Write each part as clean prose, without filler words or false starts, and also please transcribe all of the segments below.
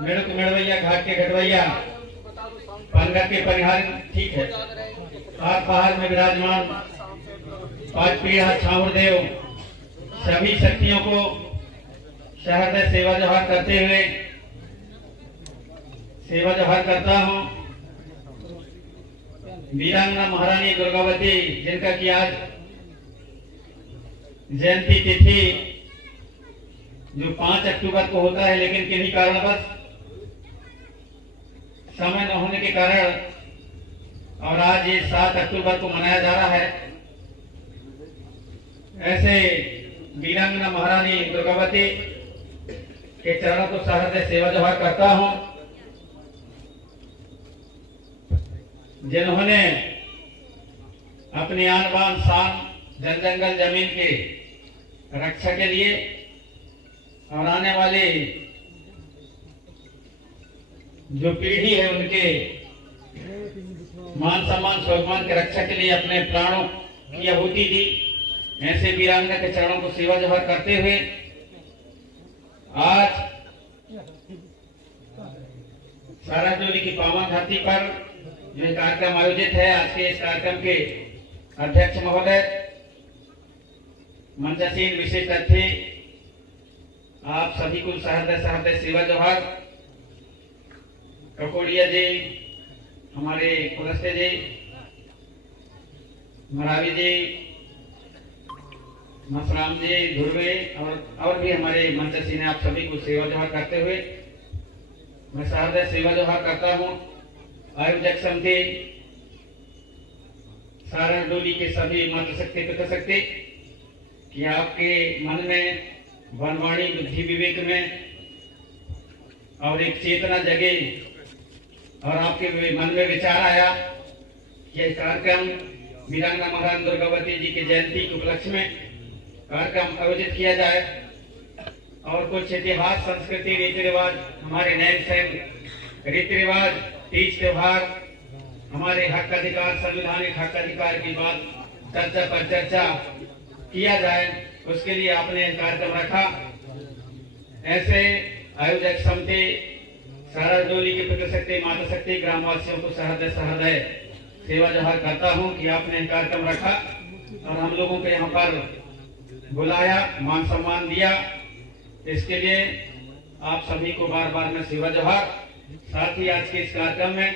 मेड़क मेड़वैया घाट के घटवैया पानगढ़ के परिहार ठीक है। आग पहाड़ में विराजमान पांच पीढ़ा छावर देव सभी शक्तियों को शहर सेवा जोहार करते हुए सेवा जोहार करता हूँ। वीरांगना महारानी दुर्गावती जिनका कि आज जयंती तिथि जो 5 अक्टूबर को होता है, लेकिन किन्हीं कारणवश समय न होने के कारण और आज ये 7 अक्टूबर को मनाया जा रहा है। ऐसे वीरांगना महारानी दुर्गावती के चरणों को सहृदय सेवा जोहार करता हूं, जिन्होंने अपनी आन बान शान जन जंगल जमीन के रक्षा के लिए और आने वाले जो पीढ़ी है उनके मान सम्मान स्वाभिमान की रक्षा के लिए अपने प्राणों की आहुति दी। ऐसे वीरांगना के चरणों को सेवा जोहार करते हुए आज साराजोली की पावन धरती पर जो कार्यक्रम आयोजित है, आज के इस कार्यक्रम के अध्यक्ष महोदय मंचासीन विशेष अतिथि आप सभी को सहृदय सेवा जोहार। ककोड़िया जी, हमारे कुलस्ते जी, मरावी जी, मसराम जी, ध्रुवे और भी हमारे मंचासीन आप सभी को सेवा जोहार करते हुए मैं सहृदय सेवा जोहार करता हूँ। आयोजक समिति साराडोली के सभी मातृशक्ति पितृशक्ति कि आपके मन में वनवाणी बुद्धि विवेक में और एक चेतना जगे और आपके मन में विचार आया कि यह कार्यक्रम वीरांगना महारानी दुर्गावती जी की जयंती के उपलक्ष्य में कार्यक्रम आयोजित किया जाए और कुछ इतिहास संस्कृति रीति रिवाज हमारे नैन सैन रीति रिवाज तीज त्योहार हमारे हक अधिकार संवैधानिक हक अधिकार की बात चर्चा पर चर्चा किया जाए, उसके लिए आपने कार्यक्रम रखा। ऐसे आयोजक समिति साराडोली की पितृशक्ति मातृशक्ति ग्रामवासियों को सहृदय सेवा जोहार करता हूं कि आपने कार्यक्रम रखा और हम लोगों को यहाँ पर बुलाया, मान सम्मान दिया। इसके लिए आप सभी को बार बार मैं सेवा जोहार। साथ ही आज के इस कार्यक्रम में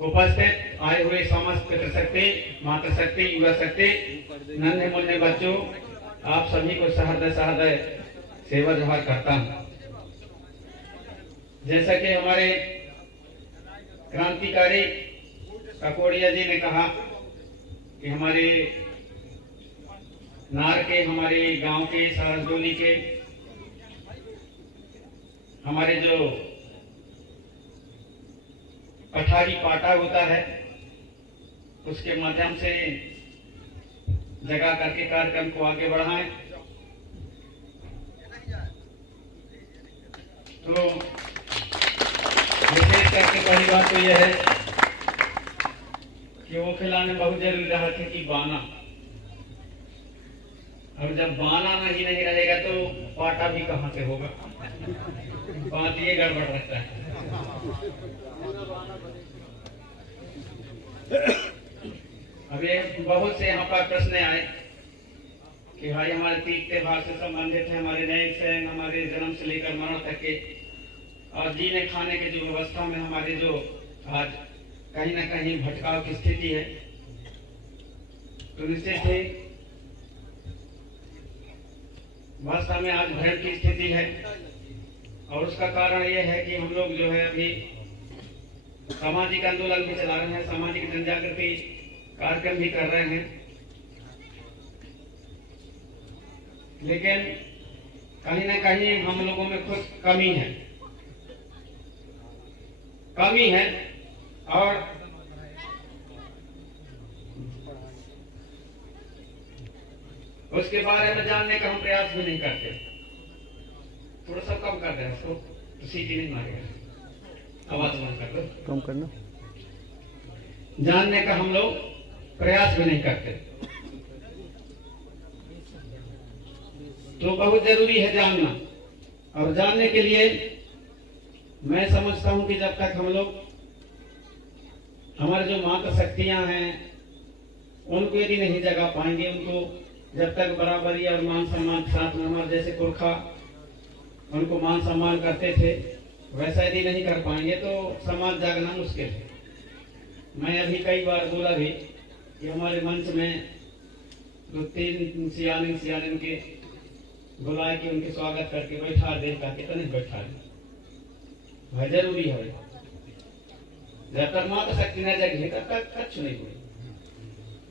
उपस्थित आए हुए समस्त पितृशक्ति मातृशक्ति युवा शक्ति नन्हे मुन्ने बच्चों आप सभी को सहृदय सेवा जोहार करता हूं। जैसा कि हमारे क्रांतिकारी ककोड़िया जी ने कहा कि हमारे नार के हमारे गांव के साराडोली के हमारे जो पठारी पाटा होता है उसके माध्यम से जगा करके कार्यक्रम को आगे बढ़ाएं। तो विशेष करके पहली बात तो यह है कि वो खिलाने बहुत जरूरी रहा था कि बाना, और जब बाना नहीं रहेगा तो पाटा भी कहां से होगा, बात ये गड़बड़ रहता है। अभी बहुत से यहाँ पर प्रश्न आए कि भाई हमारे तीज त्योहार से संबंधित है, हमारे नए से हमारे जन्म से लेकर मरण तक के और जीने खाने के जो व्यवस्था में हमारे जो आज कहीं ना कहीं भटकाव की स्थिति है, तो निश्चित ही वास्तव में आज भ्रम की स्थिति है। और उसका कारण यह है कि हम लोग जो है अभी सामाजिक आंदोलन भी चला रहे हैं, सामाजिक जनजागृति कार्यक्रम भी कर रहे हैं, लेकिन कहीं ना कहीं हम लोगों में कुछ कमी है और उसके बारे में जानने का हम प्रयास भी नहीं करते। थोड़ा सा कम कर दे उसको, तो सीटी नहीं मारेगा, आवाज बंद कर दो, कम करना। जानने का हम लोग प्रयास भी नहीं करते, तो बहुत जरूरी है जानना। और जानने के लिए मैं समझता हूं कि जब तक हम लोग हमारे जो माता शक्तियां हैं उनको यदि नहीं जगा पाएंगे, उनको जब तक बराबरी और मान सम्मान के साथ में हमारे जैसे पुरखा उनको मान सम्मान करते थे वैसा यदि नहीं कर पाएंगे तो समाज जागना मुश्किल है। मैं अभी कई बार बोला भी कि हमारे मंच में 2-3 सियाने के बुलाए के उनके स्वागत करके बैठा दे का कितने बैठा भाई जरूरी है। जब तक माता शक्ति न जगी तब तक कुछ नहीं हुई।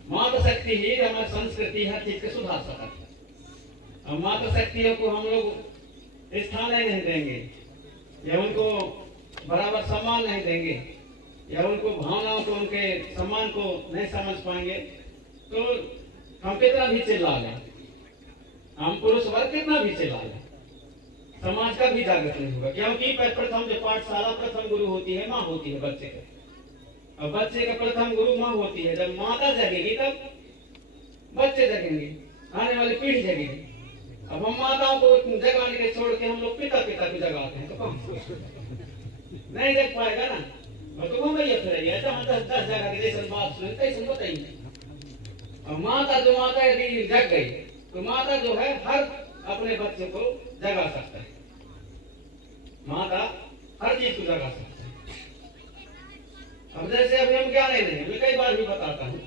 माता शक्ति ही हमारी संस्कृति हर चीज के सुधार सकता है। और माता शक्तियों को हम लोग स्थान नहीं देंगे या उनको बराबर सम्मान नहीं देंगे या उनको भावनाओं को उनके सम्मान को नहीं समझ पाएंगे तो हम कितना भी चिल्ला लें, हम पुरुष वर्ग कितना भी चिल्ला लें, समाज का भी जागृत नहीं होगा। क्योंकि प्रथम जो पाठशाला प्रथम गुरु होती है माँ होती है बच्चे का, और बच्चे का प्रथम गुरु माँ होती है। जब माता जगेगी तब बच्चे जगेंगे, आने वाली पीढ़ी जगेगी। अब हम माताओं को जगाने के छोड़ के हम लोग पिता को जगाते हैं तो कौन नहीं जग पाएगा ना। और तो घूमिए फिर ऐसा हम 10 जगह के जैसे बात सुने कैसे बताइए। और माता यदि जग गई तो माता जो है हर अपने बच्चे को जगा सकता है। माता हर चीज को जगा सकता है। अब जैसे अभी हम क्या नहीं मैं कई बार भी बताता हूँ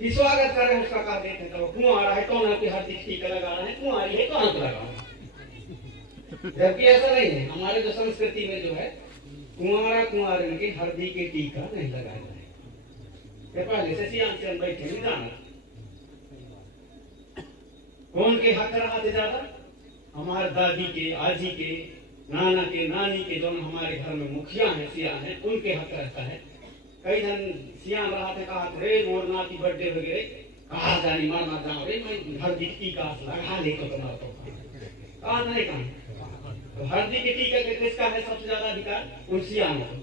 कि स्वागत कर रहे हैं उसका कार्य देते हैं तो कुआं आ रहा है कौन है कि हर चीज टीका लगा रहा है, कुआं आ रही है कौन को लगा रहा है। जबकि ऐसा नहीं है। हमारे जो संस्कृति में जो है कुंवारा की हल्दी के टीका नहीं लगाया जाए। पहले से सियान बैठे नहीं जाना कौन के हक रहा थे ज्यादा, हमारे दादी के, आजी के, नाना के, नानी के, जो हमारे घर में मुखिया हैं, सियान हैं, उनके हक रहता है। कई जन सियान रहा थे कहा रे मोर नाती बर्थडे वगैरह कहा जानी मारना जाओ रे मैं हल्दी की टीका लगा ले तो तुम्हारा तो कहा नहीं कहा। तो हल्दी के टीका के किसका है सबसे ज्यादा अधिकार? उन सियानों को।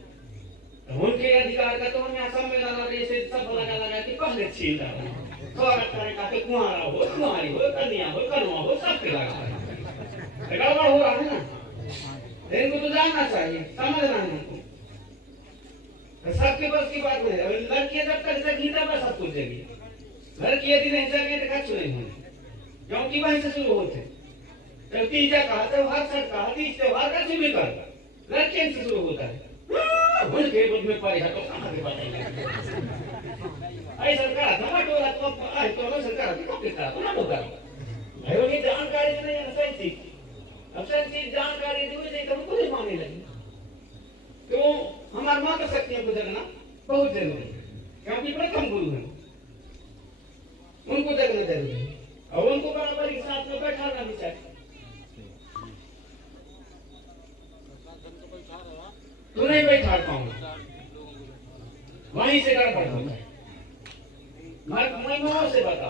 तो उनके अधिकार का तो हम यहाँ सम्मेलन और ऐसे सब लगा के पहले छीन रहा है। स्वागत करें का कुंवारा हो, कुंवारी हो, कन्या हो, कनुआ हो, सबके लगा गड़बड़ हो रहा है ना। इनको तो जानना चाहिए, समझना है उनको। सबके बस की बात नहीं है। लड़कियां जब तक जगी तब सब कुछ जगी, लड़की यदि नहीं जगे तो कच्छ नहीं होने, क्योंकि वहीं से शुरू होते। जब तीजा कहा त्योहार छठ कहा तीज त्योहार का शुरू कर लड़कियों से शुरू होता है। उनके बुद्ध में पड़ी हटो कहाँ से बताएंगे आई सरकार टोला तो आई तो सरकार को कितना तो ना होगा भाई वो जानकारी नहीं है सही चीज। अब सही चीज जानकारी दी नहीं तो कुछ मानने लगे। तो हमारे माता शक्तियों को जगना बहुत जरूरी है, क्योंकि प्रथम गुरु है, उनको जगना जरूरी है और उनको बराबर के साथ में बैठाना भी चाहिए। तो नहीं बैठा पाऊंगा वहीं से गड़बड़ होता है। मैं माँ से बता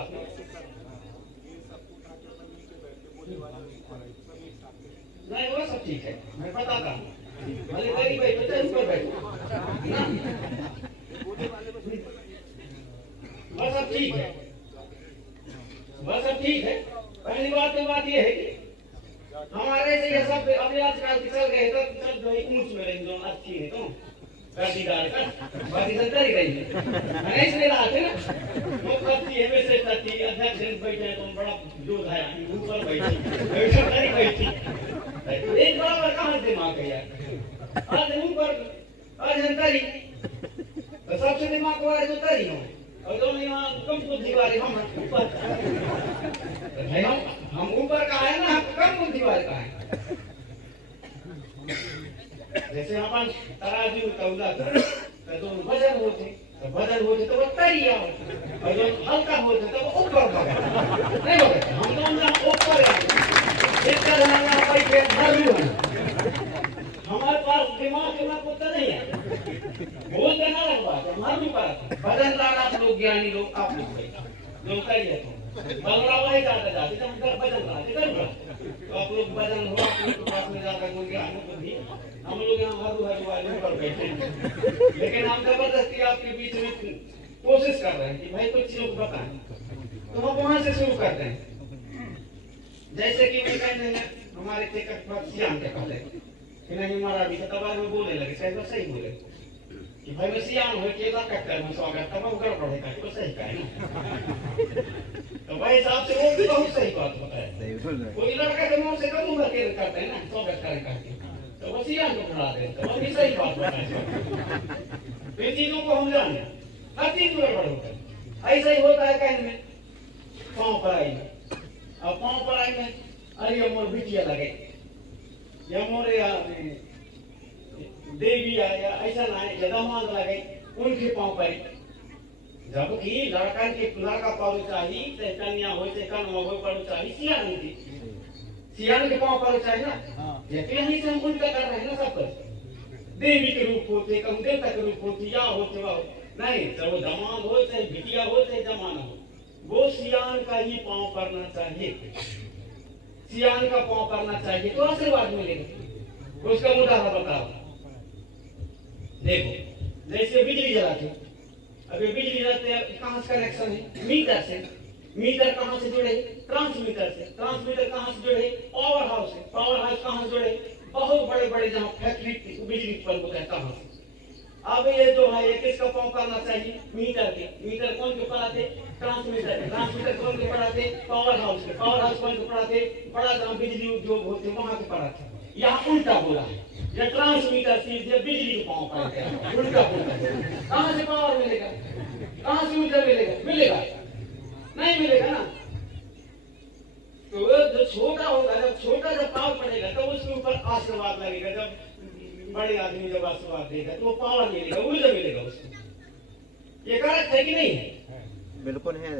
नहीं वो सब ठीक है, मैं बताता हूँ भले तेरी बैठ बच्चा ऊपर बैठो बस अब ठीक है, बस अब ठीक है। पहली बात ये है कि हमारे से ये सब अभी आजकल चल गए तो सब जो ऊंच में रहेंगे जो अच्छी है तो गाड़ीदार का बाकी सब कर ही रही है इसलिए रहा थे ना वो करती है वैसे करती अध्यक्ष बैठे तो बड़ा जोर है ऊपर बैठी एक बराबर कहाँ दिमाग है यार। आज ऊपर आज तरी तो सबसे दिमाग को है जो तरी हो और जो नहीं वहाँ कम बुद्धि वाले हम ऊपर हम ऊपर का है ना कम बुद्धि वाले का है। जैसे अपन तराजू तौला तो वजन होते तो वो तरी आओ और जो हल्का होते तो वो ऊपर नहीं होते हम तो ऊपर इसका हमारा पैसे हमारे पास दिमाग के कुत्ता नहीं है बोलते ना लग बात हमारे भी पास वजन लाना आप लोग ज्ञानी लोग आप लोग करिए बंगला वही जाते जाते जब हम वजन लाते तो आप लोग वजन हो आप लोग के पास में जाकर कोई ज्ञान को भी हम लोग यहाँ हर वाले पर बैठे लेकिन हम जबरदस्ती आपके बीच में कोशिश कर रहे हैं कि भाई कुछ लोग बताएं तो हम वहां से शुरू करते हैं। जैसे कि मैं कहते हैं हमारे सियान के कहले कि नहीं महाराज जी तबार में बोले लगे शायद सही बोले कि भाई मैं सियान हो के कट कर मैं स्वागत तब वो गड़बड़ है तो सही कहे ना तो भाई साहब से वो भी बहुत सही बात बताया कोई लड़का के मुंह से कम उम्र के करते हैं ना स्वागत करें करके तो वो सियान को खड़ा दे तो वो भी सही बात बताए इन चीजों को हम जाने हर चीज गड़बड़ होता है ऐसा ही होता है कहीं में पाँव पर आई अब पाँव पर आई में अरे ये मोर बिटिया लगे या मोर देवी आया ऐसा ना है दामाद लगे उनके पाँव पर जबकि लड़का के लड़का पाव चाहिए तो कन्या हो से कन्या हो पाव चाहिए सियान थी सियान के पाँव पर चाहिए ना यही नहीं से हम उल्टा कर रहे हैं ना सब कुछ देवी के रूप होते कम देवता के रूप होती या होते वह नहीं चाहे वो दामाद हो चाहे बिटिया हो चाहे जमाना हो वो सियान का ही पाँव करना चाहिए सियान का पाँव करना चाहिए तो आशीर्वाद मिलेगा उसका मुद्दा बताओ देखो जैसे बिजली जलाते अभी बिजली जलाते कहाँ से कनेक्शन है मीटर कहाँ से जुड़े ट्रांसमीटर कहाँ से जुड़े पावर हाउस कहाँ से जुड़े बहुत बड़े बड़े जहाँ फैक्ट्री बिजली उत्पन्न होता है कहाँ से अब ये जो है ये किसका पाँव करना चाहिए मीटर कौन के पढ़ाते ट्रांसमीटर कौन के पढ़ाते पावर हाउस कौन के पढ़ाते बड़ा जहाँ बिजली उद्योग होते वहां के पढ़ाते यहाँ उल्टा बोला है ये ट्रांसमीटर सीधे बिजली के पाँव पर उल्टा बोला कहाँ से पावर मिलेगा कहाँ से मीटर मिलेगा नहीं मिलेगा ना तो जो छोटा होगा जब पावर पड़ेगा तो उसके ऊपर आशीर्वाद लगेगा जब बड़े आदमी जब आशीर्वाद देगा तो वो पावर मिलेगा ऊर्जा मिलेगा उसको ये गलत है कि नहीं है बिल्कुल है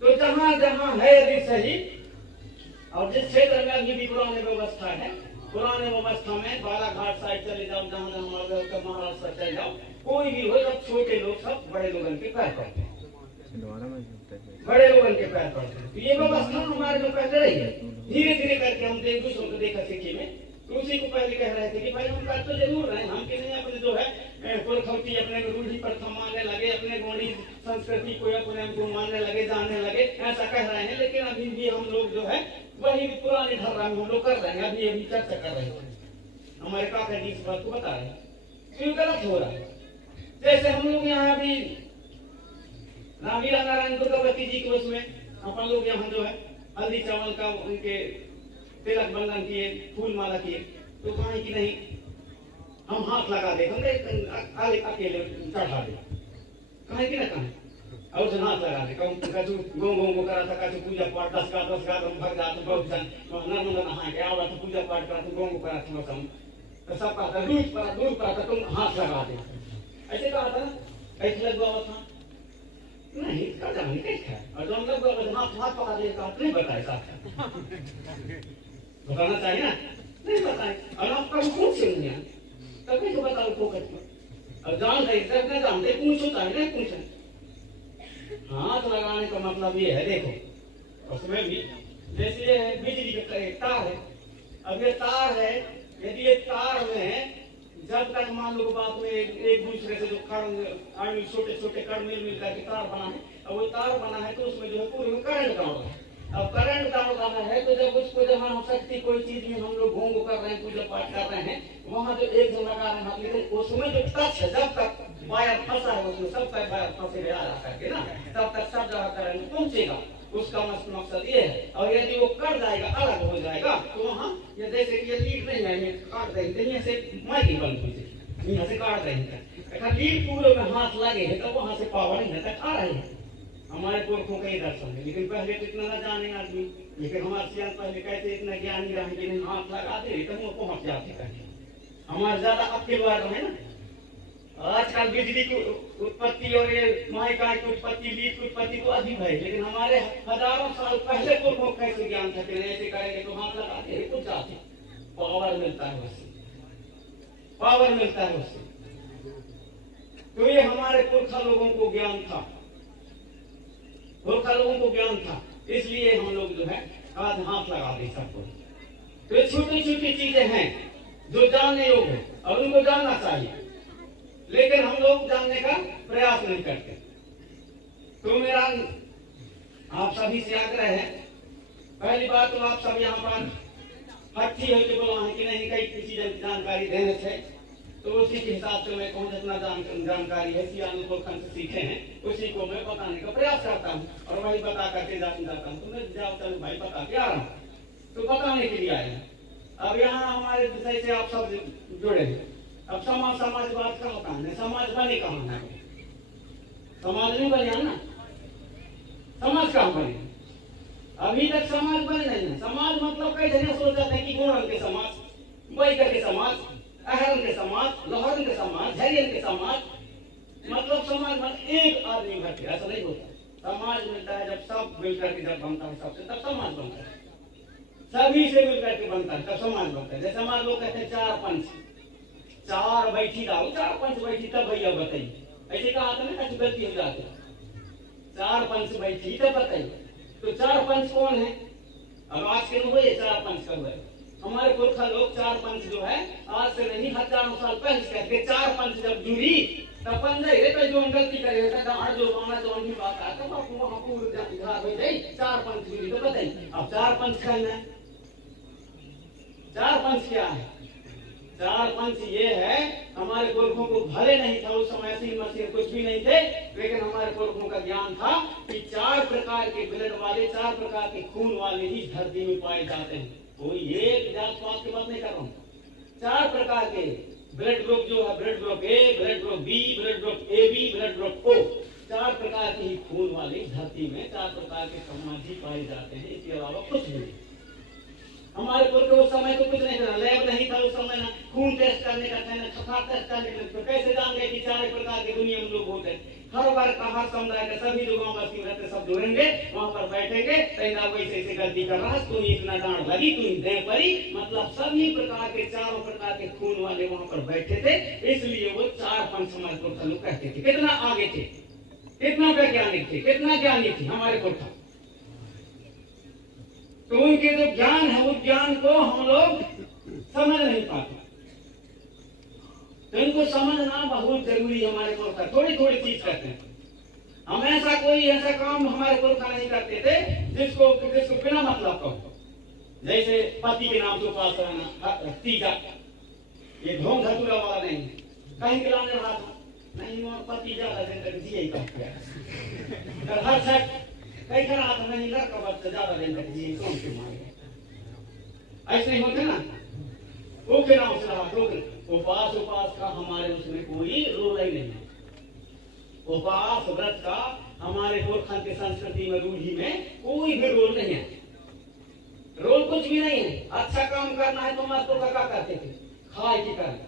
तो जहाँ जहाँ है यदि सही और जिस क्षेत्र में अभी भी पुराने व्यवस्था में बालाघाट साइड चले जाओ जहाँ जहाँ महाराष्ट्र चले जाओ कोई भी हो सब छोटे लोग सब बड़े लोगों के पैर पड़ते हैं बड़े लोगों के पैर पड़ते हैं तो ये व्यवस्था हमारे जो पहले रही है धीरे धीरे करके हम दूसरों को देखा सीखी में तो उसी को पहले कह रहे थे कि भाई हम कर तो जरूर रहे हम कि नहीं अपने जो है पुरखौती अपने रूढ़ी प्रथा मानने लगे अपने गौड़ी संस्कृति को अपने को मानने लगे जानने लगे ऐसा कह रहे हैं लेकिन अभी भी हम लोग जो है वही पुरानी धारा में हम लोग कर रहे हैं अभी चर्चा कर रहे हैं हमारे काका जी इस बात को बता रहे हैं क्यों गलत हो रहा है जैसे हम लोग यहाँ अभी रामीरा नारायण दुर्गावती जी के उसमें अपन लोग यहाँ जो है हल्दी चावल का उनके तिलक बंधन किए फूल माला किए तो कहा कि नहीं हम हाथ लगा दे हमने अकेले चढ़ा दे कहा कि ना कहा और हाथ लगा दे कचू गो करा था कचू पूजा पाठ 10 का हम भग जाते बहुत जन नर्मदा नहा के आवा तो पूजा पाठ करा तो गो करा था हम तो सब कहा था दूध पर था तुम हाथ लगा दे ऐसे कहा था कैसे लगवा था नहीं इसका जान कैसे और जो हम लोग हाथ पकड़ा दे कहा नहीं बताए साथ बताना चाहिए ना नहीं बताए और आपका कौन से नहीं तभी तो बताओ फोकस में और जान रही जब न जानते पूछो चाहिए नहीं पूछो हाथ लगाने का मतलब ये है देखो उसमें भी जैसे बिजली का तार है अब ये तार है यदि ये तार में जब तक मान लो बात में एक दूसरे से जो कण छोटे छोटे कण मिल करके तार बना है और वो तार बना है तो उसमें जो है पूरे करंट डाल रहा है अब करंट डाल रहा है तो जब उसको जब हम शक्ति कोई चीज में हम लोग घोंग कर रहे हैं पूजा पाठ कर रहे हैं वहां जो एक जन लगा रहे हैं लेकिन उसमें जो टच है जब तक वायर फंसा है उसमें सब तक वायर फंसे आ करके ना तब तक सब जगह करंट पहुंचेगा उसका मकसद ये है और यदि वो कट जाएगा अलग हो जाएगा तो वहाँ ये जैसे कि ये लीड नहीं है काट देंगे यहाँ से माइक बंद हुई यहाँ से काट देंगे लीड पूरे में हाथ लगे है तो वहां से पावर नहीं तक आ रहे हैं हमारे पुरखों का ही दर्शन है लेकिन पहले तो इतना ना जाने आदमी लेकिन हमारे सियान पहले कहते इतना ज्ञान नहीं रहे कि नहीं हाथ लगा दे तो वो पहुंच जाते करके हमारे ज्यादा अक्लवार है ना आजकल बिजली की उत्पत्ति और ये माइका की उत्पत्ति लीड की उत्पत्ति तो अधिक है लेकिन हमारे हजारों साल पहले पुरखों कैसे ज्ञान था कि ऐसे करेंगे तो हाथ लगा दे कुछ जाते पावर मिलता है उससे तो ये हमारे पुरखा लोगों को ज्ञान था इसलिए हम लोग जो है आज हाथ लगा दे सबको तो ये छोटी छोटी चीजें हैं जो जानने योग्य है और उनको जानना चाहिए लेकिन हम लोग जानने का प्रयास नहीं करते तो मेरा आप सभी से आग्रह है पहली बात तो आप सब यहाँ पर हट्ठी हो के बोला है कि नहीं कई किसी जानकारी देने थे, तो उसी के हिसाब से मैं कहूँ जितना जानकारी है सियानी पुरखन से सीखे हैं उसी को मैं बताने का प्रयास करता हूँ और वही बता करके जाता हूँ। तो मैं जाओ चलो भाई बता के आ रहा हूँ, तो बताने के लिए आए हैं। अब यहाँ हमारे विषय से आप सब जुड़े हैं। अब समाजवाद का होता है, समाज बने कहाँ है? समाज नहीं बने ना, समाज कहाँ बने? अभी तक समाज बने नहीं है। समाज मतलब कई जने सोचते हैं कि गुणन के समाज, बैकर के समाज, अहरन के समाज, लोहरन के समाज, झरियन के समाज, मतलब समाज मतलब एक आदमी भर के, ऐसा नहीं होता। समाज मिलता है जब सब मिलकर के जब बनता है सबसे, तब समाज बनता है। सभी से मिलकर के बनता है तब समाज बनता है। जैसे समाज लोग कहते हैं चार पंच, चार बैठी दाओ, चार पंच बैठी तब भैया बताइए, ऐसे कहा था ना, ऐसी गलती हो जाती है। चार पंच बैठी तब बताइए, तो चार पंच कौन है? अब आज के लोग ये चार पंच कर रहे, हमारे पुरखा लोग चार पंच जो है आज से नहीं हजारों साल पहले कहते, चार पंच जब जुड़ी तब पंजे तो जो गलती करेगा गाड़ जो माना जो उनकी बात आता है वहां पूरा हो जाए। चार पंच जुड़ी तो बताइए, अब चार पंच कहना है, चार पंच क्या है? चार पंच ये है, हमारे पुरखों को भले नहीं था उस समय मशीन कुछ भी नहीं थे, लेकिन हमारे पुरखों का ज्ञान था कि चार प्रकार के ब्लड वाले, चार प्रकार के खून वाले ही धरती में पाए जाते हैं। कोई एक जात पात की बात नहीं कर रहा हूँ। चार प्रकार के ब्लड ग्रुप जो है, blood group A, blood group B, blood group A B, blood group O, चार प्रकार के ही खून वाले धरती में चार प्रकार के समाज ही पाए जाते हैं, इसके अलावा कुछ नहीं। हमारे पुरखे उस समय तो कुछ नहीं था, लैब नहीं था उस समय, ना खून टेस्ट करने का था, ना छफार टेस्ट करने का, तो कैसे जान गए कि चार प्रकार के दुनिया में लोग होते हैं? हर बार हर समुदाय के सभी लोगों का रहते सब जुड़ेंगे, वहां पर बैठेंगे, वैसे ऐसे गलती कर रहा, तू इतना डांट लगी, तू दे परी, मतलब सभी प्रकार के चारों प्रकार के खून वाले वहां पर बैठे थे, इसलिए वो चार पंच हमारे पुरखा लोग कहते थे। कितना आगे थे, कितना वैज्ञानिक थे, कितना ज्ञानी थे हमारे पुरखा। तो उनके जो ज्ञान है उस ज्ञान को हम लोग समझ नहीं पाते, तो इनको समझना बहुत जरूरी है। हमारे पुरखा थोड़ी थोड़ी चीज करते हैं, हमेशा कोई ऐसा काम हमारे पुरखा नहीं करते थे जिसको बिना मतलब का हो। जैसे पति के नाम से उपास करना, तीजा, ये ढोंग धतूरा वाला नहीं, कहीं खिलाने रहा था नहीं, पति ज्यादा दिन तक जिए का हर शख्स कई खड़ा था नहीं, लड़का बच्चा ज्यादा दिन तक जिए कौन से मारे, ऐसे ही होते ना। वो के नाम से रहा, उपास का हमारे उसमें कोई रोल ही नहीं है। उपास व्रत का हमारे पुरखा की संस्कृति में, रूढ़ी में कोई भी रोल नहीं है, रोल कुछ भी नहीं है। अच्छा काम करना है तो मत तो क्या करते थे, खाए की करना,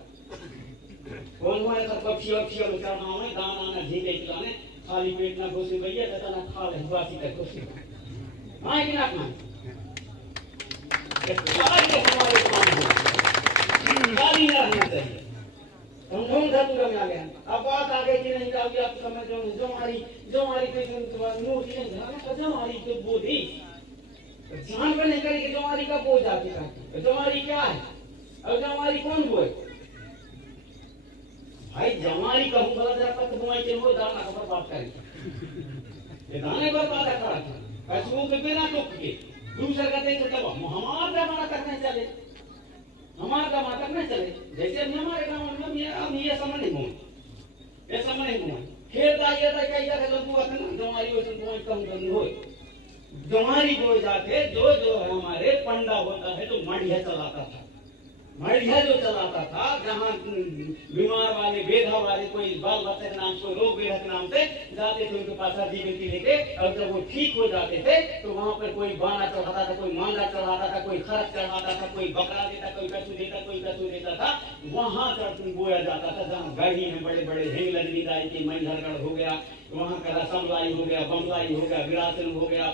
कौन हुआ ऐसा पक्षी चढ़ाओ में दाना ना झींगे खिलाने, खाली पेट ना घुसे भैया कहता ना खा ले बासी कर घुसे हाँ कि ना खाए, खाली ना रहना चाहिए। हम ढोंग धतूरा में आ गए। अब बात आ गई कि नहीं जाओगे आप समझ रहे हो, जो हमारी जो बोधी जान पर नहीं करेगी, जो हमारी का बोझ आती है, जो हमारी क्या है और जो हमारी कौन बोए भाई, जमारी कहूँ भला जरा पत्त बुआई के वो दाना खबर बात करेंगे, ये दाने पर बात कर रहा था पशुओं के बिना टोक के दूसरा का देख तब हमारा जमाना तक नहीं चले, हमारा जमाना तक नहीं चले। जैसे अभी हमारे गाँव में अब ये समय नहीं हुआ, ये समय नहीं हुआ, खेत आइए था कई जगह लोग हुआ था ना, जमारी वैसे बुआई कम करनी हो, जमारी बोए जाके जो है हमारे पंडा होता है तो मढ़िया चलाता था, मढ़िया जो चलाता था, जहाँ बीमार वाले बेधा वाले कोई बाल बच्चे के नाम से, रोग बेधा के नाम से जाते थे उनके पास अर्जी गिनती लेके, और जब वो ठीक हो जाते थे तो वहां पर कोई बाना चढ़ाता था, कोई मांगा चढ़ाता था, कोई खरच चढ़ाता था, कोई बकरा देता, कोई कछू देता था, वहां बोया जाता था। जहाँ गढ़ी में बड़े बड़े हिंग लजनीदारी के मैहरगढ़ हो गया, वहां का रसमलाई हो गया, बमलाई हो गया, विरासन हो गया,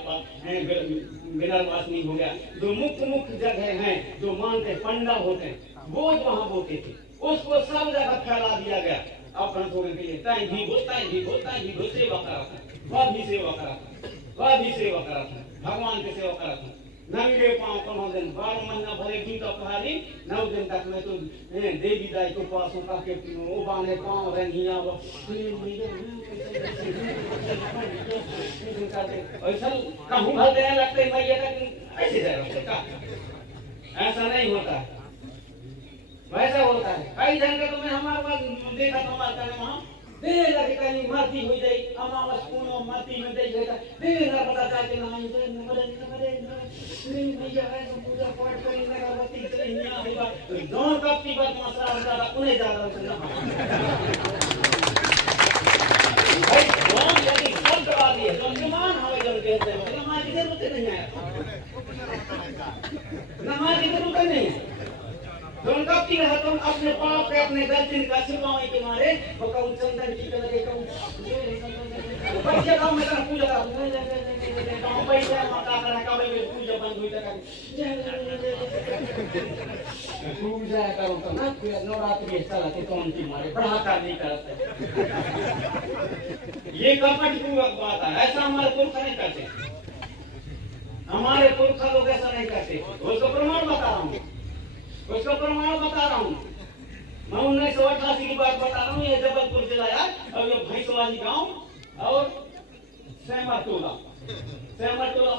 विनरवासनी हो गया, जो मुख्य जगह हैं जो मानते पंडा होते हैं वो वहां बोते थे, उसको सब जगह फैला दिया गया अपना थोड़े के लिए। ताई भी सेवा करा था, वह भी सेवा करा था, भगवान की सेवा करा था। नंगे पाँव 9 दिन, 12 महीना भले जूता पहनी, 9 दिन तक मैं तो देवी दाई के पास होकर के वो बांधे पाँव रंगिया ऐसा कहूँ भर देने लगते मैया का ऐसे जाएगा ऐसा नहीं होता है, वैसा होता है। कई जन का तो मैं हमारे पास देखा तो हमारे कहने वहां दे लगे कहीं मरती हुई जाए हमारा स्कूल में मरती में दे लेता दे ना पता चलते ना इधर न मरे नहीं भैया है तो पूजा पाठ करें ना अगरबत्ती चले यहाँ होगा तो दोनों कब की बात मसला हो जाता उन्हें ज्यादा होता भाई कौन यदि सब करवा दिए तो मेहमान हमें जब कहते हैं नमाज की जरूरत नहीं है, नमाज की जरूरत नहीं है। दोनों कब की रहा तुम अपने पाप के अपने गलती का सिलवाने के मारे वो कहूँ चंदन की लगे कहूँ बच्चे गाँव में करना पूजा करा गाँव पैसे माता करना कब पूजा बंद हुई तक पूजा करो तो ना नवरात्रि चला के कौन सी मारे बढ़ाता नहीं करते ये कपट पूर्वक बात है। ऐसा हमारे पुरख नहीं करते, हमारे पुरखा लोग ऐसा नहीं करते। उसको प्रमाण बता रहा हूँ, उसका प्रमाण बता रहा हूँ। मैं 1988 की बात बता रहा हूँ। ये जबलपुर जिला है और ये भैंसवाली गांव और सहमतोला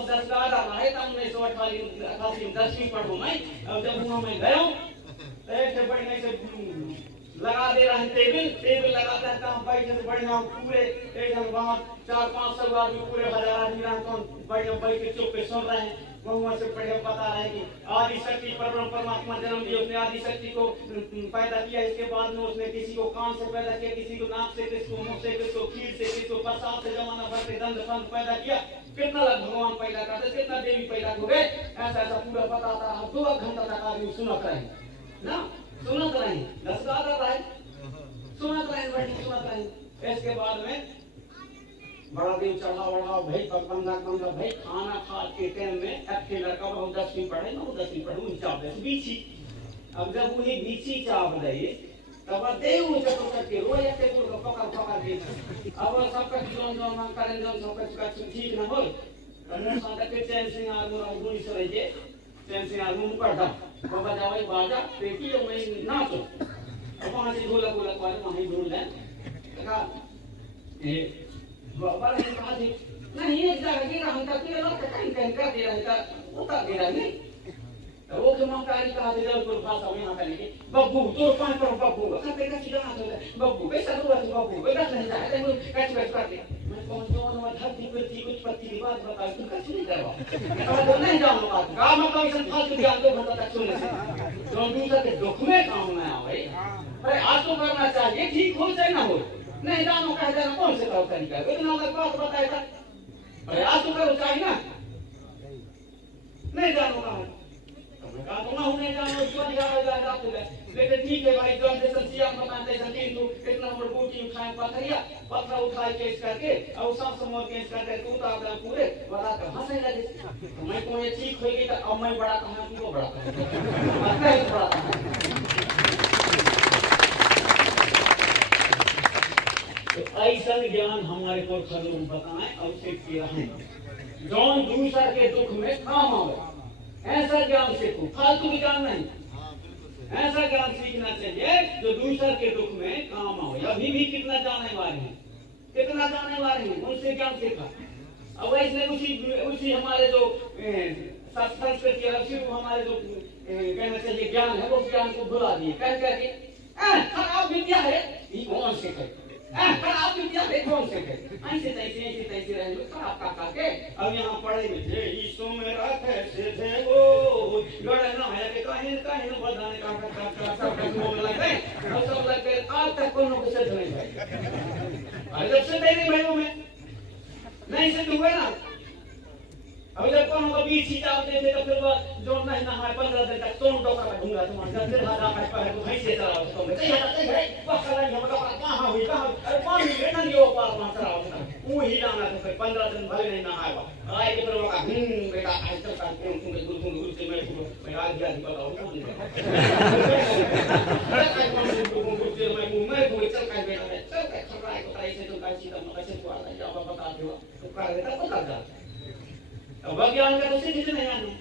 10 का रहा है तब 1988 में 10वीं पढ़ू मैं। और जब वहां मैं गया तो एक बढ़िया से लगा दे रहा है टेबल लगाता है काम बैठे से बढ़िया पूरे एकदम वहां 400-500 आदमी पूरे 1000 आदमी बढ़िया बैठ के चुप पे सुन रहे हैं। वहां से बढ़िया बता रहे हैं कि आदि शक्ति परमात्मा जन्म दिया, उसने आदि शक्ति को पैदा किया। इसके बाद में उसने किसी को कान से पैदा किया, किसी को नाक से, किसी को मुंह से, किसी को कीड़ से, किसी को बरसात से जमाना भर के दंड फंद पैदा किया। कितना लाख भगवान पैदा करते, कितना देवी पैदा हो गए, ऐसा ऐसा पूरा बताता रहा। 2 घंटा तक आदमी सुनत रहे ना, सुनत रहे 10 का रहा है सुनत रहे सुनत रहे। इसके बाद में बड़ा दिन चढ़ा बढ़ा भाई 15 भाई खाना खा के टाइम में एक लड़का बहुत 10वीं पढ़े ना 10वीं पढ़ू चाप दे बीची। अब जब उन्हें बीची चाप दे तब दे वो चक्कर करके रोए के बोल पकड़ के अब सबका जोन मांग करें जोन सबका ठीक ना हो कन्नड़ सादा के चैन सिंह आगुरा गुनी सरे जे चैन सिंह आगु पढ़ता बाबा जावे बाजा पेटी और मैं नाचो। अब वहां से ढोलक वाले वहां ढोल ले कहा ए बाबा ने कहा नहीं एक जगह गिरा हम का के लोग कहीं कहीं कर दे रहा था वो का गिरा नहीं वो के मां का कहा जबलपुर भाषा में यहां करेंगे बब्बू तो पांच पर बब्बू कहते का सीधा ना बब्बू कैसा हुआ बब्बू बेटा नहीं जाए तो कैच करते मैं कौन जोन में धरती पे कुछ पत्ती की बात बता तू कैसे नहीं करवा तो नहीं जाऊंगा बात का मतलब इस फालतू ज्ञान 2 घंटा तक सुनने से जो दूसरे के दुख में काम में आवे। अरे आज तो करना चाहिए ठीक हो चाहे ना हो नहीं जानो कह देना कौन से तरीका है इतना अलग बात बताएगा। अरे आज तो करो चाहिए ना नहीं जानो कहा कहा तो ना नहीं जानो उसको जाते लेकिन ठीक है भाई जौन जैसे सियाम बताते हैं 3 तो इतना बड़ बूटी उठाए पत्थर उठाए केस करके और सब समोर केस करके तू तो अपना पूरे बड़ा कर हंसने लगे तो मैं कोई ठीक होगी तो अब मैं बड़ा कहां तू बड़ा कहां तो ऐसा ज्ञान हमारे को लोग बताएं और सीखते रहें जौन दूसरा के दुख में काम आवे ऐसा ज्ञान सीखो फालतू ज्ञान नहीं। ऐसा ज्ञान सीखना चाहिए जो दूसरा के दुख में काम आवे। अभी भी कितना जाने वाले हैं उनसे ज्ञान सीखा। अब ऐसे उसी हमारे जो संस्कृति हमारे जो कहना चाहिए ज्ञान है वो ज्ञान को भुला दिए कह करके खराब विद्या है कौन से खराब विद्या है कौन से ऐसे तैसे रहे खराब का के अब यहाँ पढ़े में थे ईसो में रखे से थे वो गड़े ना है के कहीं बदाने का सब बोल लगे और सब लगे आज तक कोनो को से नहीं भाई अरे जब से नहीं भाइयों में नहीं से हुए ना अब जब कोनो को बीच खींचा देते तो फिर वो जो नहीं ना है 15 दिन तक तोड़ डोका का ढूंढा तुम्हारा फिर हाथ आप पर तो ऐसे चलाओ तो मैं चाहिए है बस चला हम का कहां हुई कहां अरे कौन भी बेटा नहीं हो पा वहां चलाओ वो ही लाना तो फिर 15 दिन भले नहीं नहाएगा आए के फिर वो बेटा ऐसा का तुम गुरु से मैं आज दिया बताओ मैं कोई चल का बेटा चल का खराई को ऐसे तो का सीधा मैं कैसे तो आ जाओ बता दो तो कर देता तो कर जाता अब ज्ञान का दूसरी चीज नहीं आनी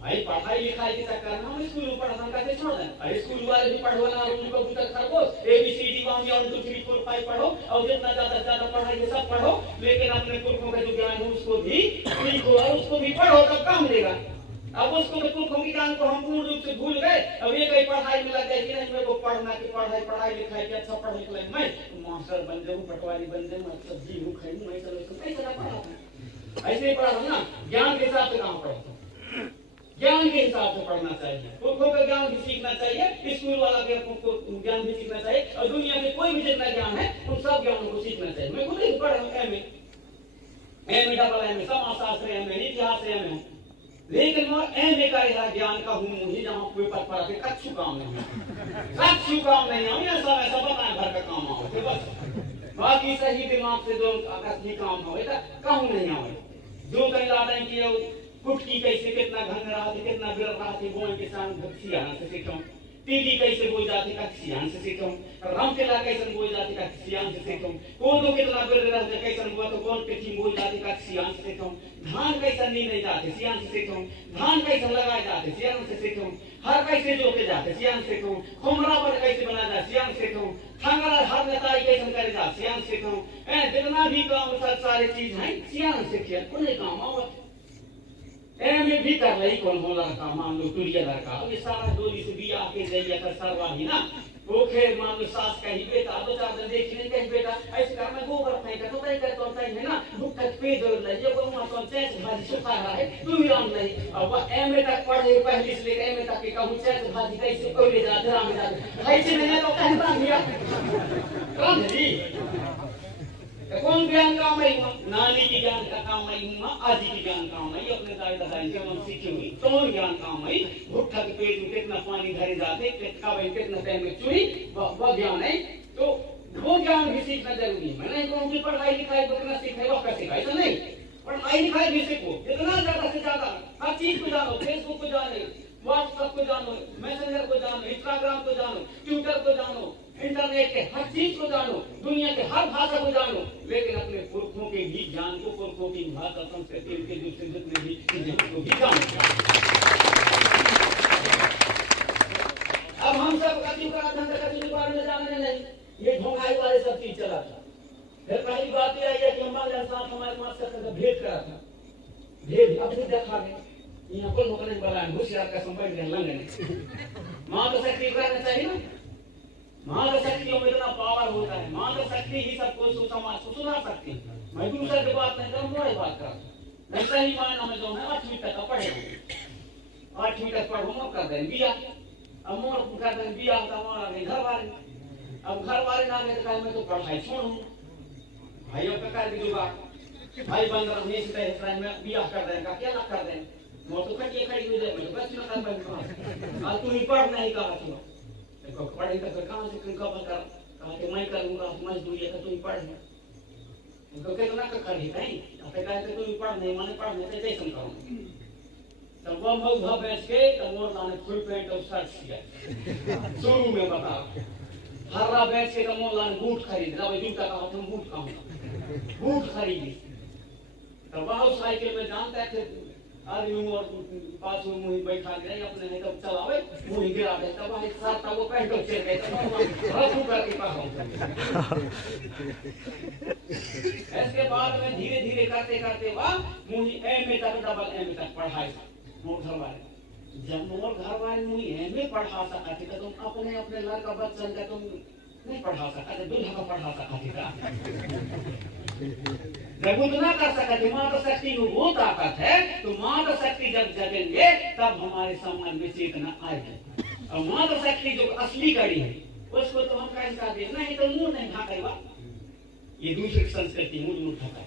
भाई पढ़ाई लिखाई के चक्कर में हम स्कूल पढ़ना कैसे छोड़ दें। अरे स्कूल वाले भी पढ़वाना उनको पुस्तक खरीदो ABCD 1 2 3 4 5 पढ़ो और जितना ज्यादा पढ़ाई सब पढ़ो लेकिन अपने पुरखों का जो ज्ञान है उसको भी सीखो और उसको भी पढ़ो तब काम मिलेगा। अब उसको पुरखों की ज्ञान को हम पूर्ण रूप से भूल गए। अब ये कहीं पढ़ाई में लग गए कि नहीं मेरे को पढ़ना की पढ़ाई लिखाई के अच्छा पढ़ लिख मैं मास्टर बन जाऊँ, पटवारी बन जाऊँ, मैं सब्जी हूँ खाई मैं चलो ऐसा ना पढ़ा। ऐसे ही पढ़ा ना, ज्ञान के हिसाब से काम पढ़ा, ज्ञान के हिसाब से पढ़ना चाहिए, पुरखों का ज्ञान भी सीखना चाहिए, स्कूल वाला को ज्ञान भी सीखना चाहिए, और दुनिया में कोई भी जितना ज्ञान है उन सब ज्ञानों को सीखना चाहिए। मैं खुद ही पढ़ रहा हूँ एमए डबल एमए समाजशास्त्र एमए इतिहास एमए, लेकिन मैं एमए का ज्ञान का हूँ मुझे जहाँ कोई पद पर कच्छु काम नहीं है, कच्छु काम नहीं है, ऐसा वैसा बताएं भर का काम आओ बस, बाकी सही दिमाग से जो असली काम हो कहूँ नहीं आवे। जो कहीं लादा कि कुटकी कैसे कितना घन रहा थे, कितना बिर रहा थे, वो किसान सियान से सीखा हूँ, तीली कैसे बोई जाती का सियान से सीखा हूँ, रामकेला कैसे बोई जाती का सियान से सीखा हूँ, कोदो कितना बिर रहा थे कैसे हुआ तो कौन पिछी बोई जाती का सियान से सीखा हूँ, धान कैसे नहीं जाते सियान से सीखा हूँ, धान कैसे लगाए जाते सियान से सीखा हूँ, हर कैसे जोते जाते सियान से सीखा हूँ, खुमरा पर कैसे बनाया जाए सियान से सीखा हूँ, थंगरा हर नेताई कैसे करे जा सियान से सीखा हूँ, जितना भी काम सारे चीज है सियान से किया उन्हें काम आवत एमए भी कर रही कौन बोला का मान लो टूरिया लड़का ये सारा डोली से बिया के जाइए कर सरवा ही ना ओखे मान लो सास कही बेटा दो चार दिन देखने कहीं बेटा ऐसे कर मैं गोबर फेंका तो तय कर तो तय है ना भूख पे जोर ले ये को मां तो चैस भाजी सुखा रहा है तू भी राम नहीं अब एमए तक पढ़े पहले से लेकर एमए तक के कहूं चैस भाजी कैसे कोई ले जा धरा में जा ऐसे नहीं तो कहता दिया कौन जी कौन ज्ञान काम मैं नानी की ज्ञान का काम मैं हूँ, आजी की ज्ञान काम मैं अपने दाई दादाई से हम सीखी हुई कौन ज्ञान काम मैं भुट्टा के पेट में कितना पानी धरे जाते कितना टाइम में चुरी वह ज्ञान है तो वो ज्ञान भी सीखना जरूरी है। मैंने कहूँ कि पढ़ाई लिखाई कितना सीखे वह का सीखा ऐसा नहीं, पढ़ाई लिखाई भी सीखो जितना ज्यादा से ज्यादा हर चीज को जानो, फेसबुक को जाने, व्हाट्सएप को जानो, मैसेंजर को जानो, इंस्टाग्राम को जानो, ट्विटर को जानो, इंटरनेट के हर चीज को जानो, दुनिया के हर भाषा को जानो, लेकिन अपने पुरखों के भी ज्ञान को, पुरखों की भाषा संस्कृति उनके दूसरे जितने भी चीजें को भी जानो। अब हम सब कथी के बारे में जानने नहीं, ये ढोंगाई वाले सब चीज चला था। फिर पहली बात यह है कि हमारे साथ हमारे मास्टर का भेद करा था, भेद अब भी देखा गया यहाँ को नौकरी वाला होशियार का संपर्क लंघन मां तो शक्ति करना चाहिए ना, मां तो शक्तियों में इतना पावर होता है, मां तो शक्ति ही सबको सुसमाज को सुना सकती है। मैं दूसरे की बात नहीं कर मोड़ी बात कर मैं सही मायना में जो है 8वीं तक पढ़े 8वीं तक पढ़ो कर दें बिया अब मोर कर दें बिया तो हमारा घर वाले अब घर वाले ना गए तो मैं तो पढ़ाई छोड़ूं भाइयों का कर भी भाई बंद रहने से तरह में बिया कर दें क्या ना कर दें मोर तो खड़ी हो जाए मैं बस ना कर मैं आज तू ही पढ़ नहीं कहा तू पढ़े तो कहां से कब कर कहा कि मैं करूंगा मजदूरी है तो तू ही पढ़ उनको कितना का कर ही नहीं अपने कहते तू ही पढ़ नहीं माने पढ़ने से कैसे करूं तब वो मौका बैठ के तब मोर लाने फुल पैंट और शर्ट किया शुरू में बता हर्रा बैठ के तब मोर लाने बूट खरीद रहा जूता का हाथ में बूट कहूंगा बूट खरीदी तब वह साइकिल में जानता थे आदमी और पास में मुझे बैठा गए अपने नहीं तो चलावे मुझे गिरा दे तब वह साथ वो पैंट और चल गए तब रफू करके पास इसके बाद में धीरे धीरे करते करते वह मुझे एमए तक डबल एमए तक पढ़ाई मोर घर वाले जब मोर घर वाले मुझे एमए पढ़ा सका थे तो तुम अपने अपने लड़का बच्चन का तुम नहीं पढ़ा सका थे दूल्हा का पढ़ा सका थे जब उतना कर सकते माता शक्ति में वो ताकत है तो माता शक्ति जब जगेंगे तब हमारे समाज में चेतना आएगी और माता शक्ति जो असली कड़ी है उसको तो हम कैसा दे नहीं तो मुंह नहीं ढाकेगा ये दूसरी संस्कृति मुंह ढाका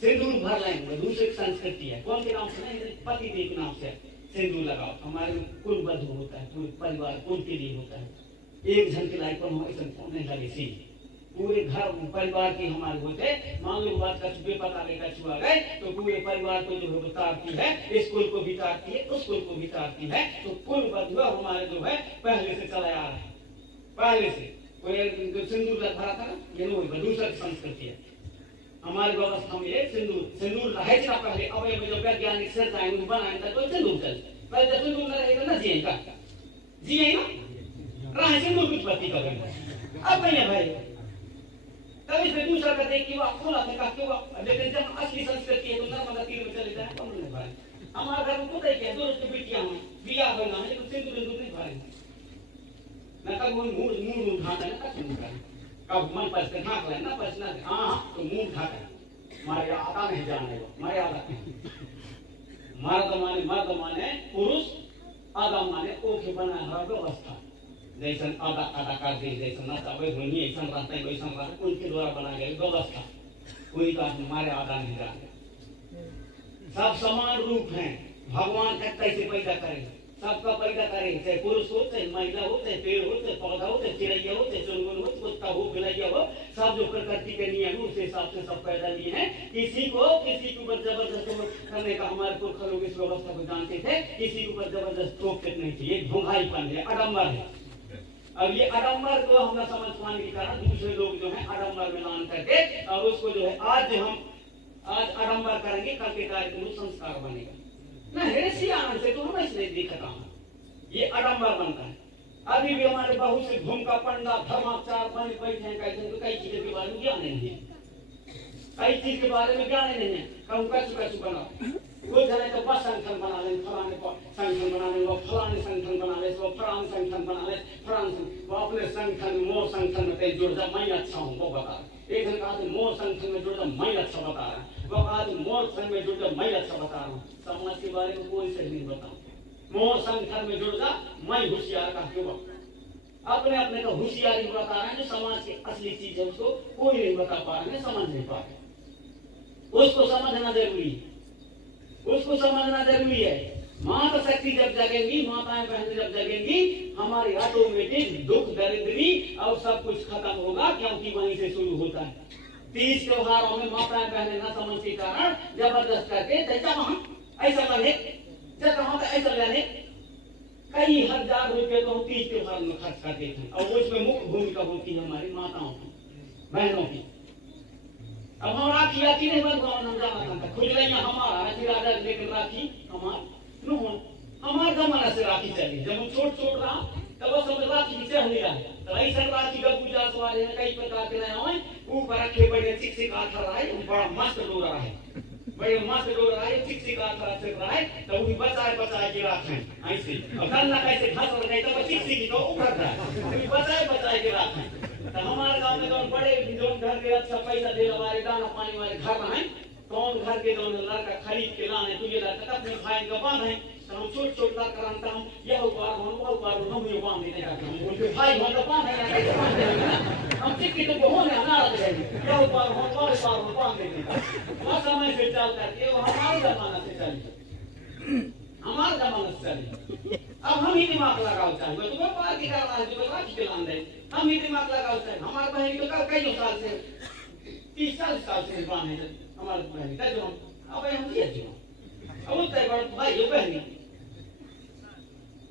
सिंदूर भर लाएंगे दूसरी संस्कृति है कौन के नाम से नहीं पति देव के नाम से सिंदूर लगाओ हमारे कुल बद्ध होता है पूरे परिवार कुल के लिए होता है एक जन के लाइफ पर हम ऐसा नहीं लगे सी पूरे घर परिवार के हमारे होते मान लो बात का छुपे पता लेकर छुआ गए तो पूरे परिवार को जो है वो तारती है इस कुल को भी तारती है उस कुल को भी तारती है तो कुल बद्ध हमारे जो है पहले से चला आ रहा है पहले से कोई सिंदूर भरा था ना ये नहीं दूसरा संस्कृति है हमारे व्यवस्था में सिंदूर रहे ना पहले अब ये जो वैज्ञानिक सर चाहे बनाए था तो सिंदूर चल पहले जब सिंदूर न रहेगा ना जिएगा जिए ना रहे सिंदूर कुछ पति का अब नहीं भाई तभी से दूसरा का देख कि वो खोला था क्यों लेकिन जब असली संस्कृति है तो नर्मदा तीर में चले जाए कौन नहीं भाई हमारे घर में कुछ क्या दो उसकी बिटियां हैं बिया होना है लेकिन सिंदूर नहीं भरेंगे ना कब मुंह उठाता ना कब मुंह कब मन पर से ढाक लेना बस ना हां तो मुंह ढाका मारे आता नहीं जाने दो मारे आता मर्द माने पुरुष आदा माने ओके बना है व्यवस्था जैसे आदा कर दे जैसे ना तब होनी ऐसा रहता है वैसा रहता उनके द्वारा बनाई गई व्यवस्था कोई तो हमारे आदा नहीं जाने सब समान रूप हैं भगवान कैसे पैदा करें सबका पैदा करें चाहे पुरुष हो चाहे महिला हो चाहे पेड़ हो चाहे पौधा हो चाहे चिड़ैया हो चाहे चुनमुन हो कुत्ता हो बिलैया हो सब जो प्रकृति के नियम उस हिसाब से सब पैदा लिए हैं किसी के ऊपर जबरदस्त करने का हमारे पुरखा लोग इस व्यवस्था को जानते थे किसी के ऊपर जबरदस्त थोप नहीं चाहिए ढोंगाईपन है आडम्बर है अब ये आडम्बर को हम समझ पाने के कारण दूसरे लोग जो है आडम्बर में लान करके और उसको जो है आज आडम्बर करेंगे कल के कार्यक्रम में संस्कार बनेगा ना हेरेसी आनंद से तो हम इसलिए दिखता हूँ ये आडम्बर बनता है अभी भी हमारे बहुत से भूमिका पंडा धर्माचार बन बैठे हैं तो कई चीजों के बारे में ज्ञान नहीं है कई चीज के बारे में ज्ञान नहीं है कहूँ कैसे बनाओ वो जने तो बस संगठन बना ले फलाने संगठन बना ले वो फलाने संगठन बना ले वो फलाने संगठन बना ले फलाने वो अपने संगठन मोर संगठन में जुड़ जा मैं अच्छा हूँ वो बता एक दिन कहा मोर संगठन में जुड़ जा मैं अच्छा बता रहा वो कहा मोर संघ में जुड़ जा मैं अच्छा बता रहा हूँ समाज के बारे में कोई सही नहीं बताऊँ मोर संगठन में जुड़ जा मैं होशियार का क्यों अपने अपने को होशियारी बता रहे हैं जो समाज की असली चीज है उसको कोई नहीं बता पा रहे समझ नहीं पा रहे उसको समझना जरूरी है उसको समझना जरूरी है माता शक्ति जब जगेंगी माताएं बहनें जब जगेंगी हमारी ऑटोमेटिक दुख दरिद्री और सब कुछ खत्म होगा क्योंकि वहीं से शुरू होता है 30 त्योहारों में माताएं बहनें न समझ के कारण जबरदस्त करके ऐसा लगे जब वहां ऐसा लगे कई हजार रुपए तो हम 30 त्योहार में खर्च करते थे और उसमें मुख्य भूमिका होती है हमारी माताओं की बहनों की अब हम राखी आती नहीं बन हम जाना था खुद रही हमारा राजा लेकिन राखी हमारे जमाना से राखी चली जब हम छोट रहा तब बस हम राखी की चढ़ लिया तो ऐसा राखी का पूजा सवाल है कई प्रकार के नए हुए ऊपर रखे बड़े चिक से काट रहा है बड़ा मस्त डोर रहा है बड़े मस्त डोर रहा है चिक से काट रहा है तो उन्हें बचाए के रखें ऐसे अब गन्ना कैसे घास हो गई तो चिक से की तो उभर रहा है बचाए के रखें तो हमारे गांव में कौन बड़े जो घर के अच्छा पैसा दे वाले दाना पानी वाले घर हैं कौन घर के जो लड़का खरीद के लाने तुझे लड़का अपने भाई का बांध है तो हम छोट लड़का रखता हूँ यह ऊपर हम ये बांध देते जाते हैं उनके भाई हम तो बांध है हम चिक्की तो होने नाराज रहेंगे यह ऊपर हम बांध देते वह समय से चल करके वो हमारे जमाना से चली हमारे जमाना से चली अब हम ही दिमाग लगाओ चाहिए तुम्हें पार्टी करना है तुम्हें राखी खिलाना है हम ही दिमाग लगाओ चाहिए हमारे बहन को कई साल से 30-40 साल से बांधे हमारे बहन का जो अब हम दिया जो अब उससे बड़ा भाई हो बहनी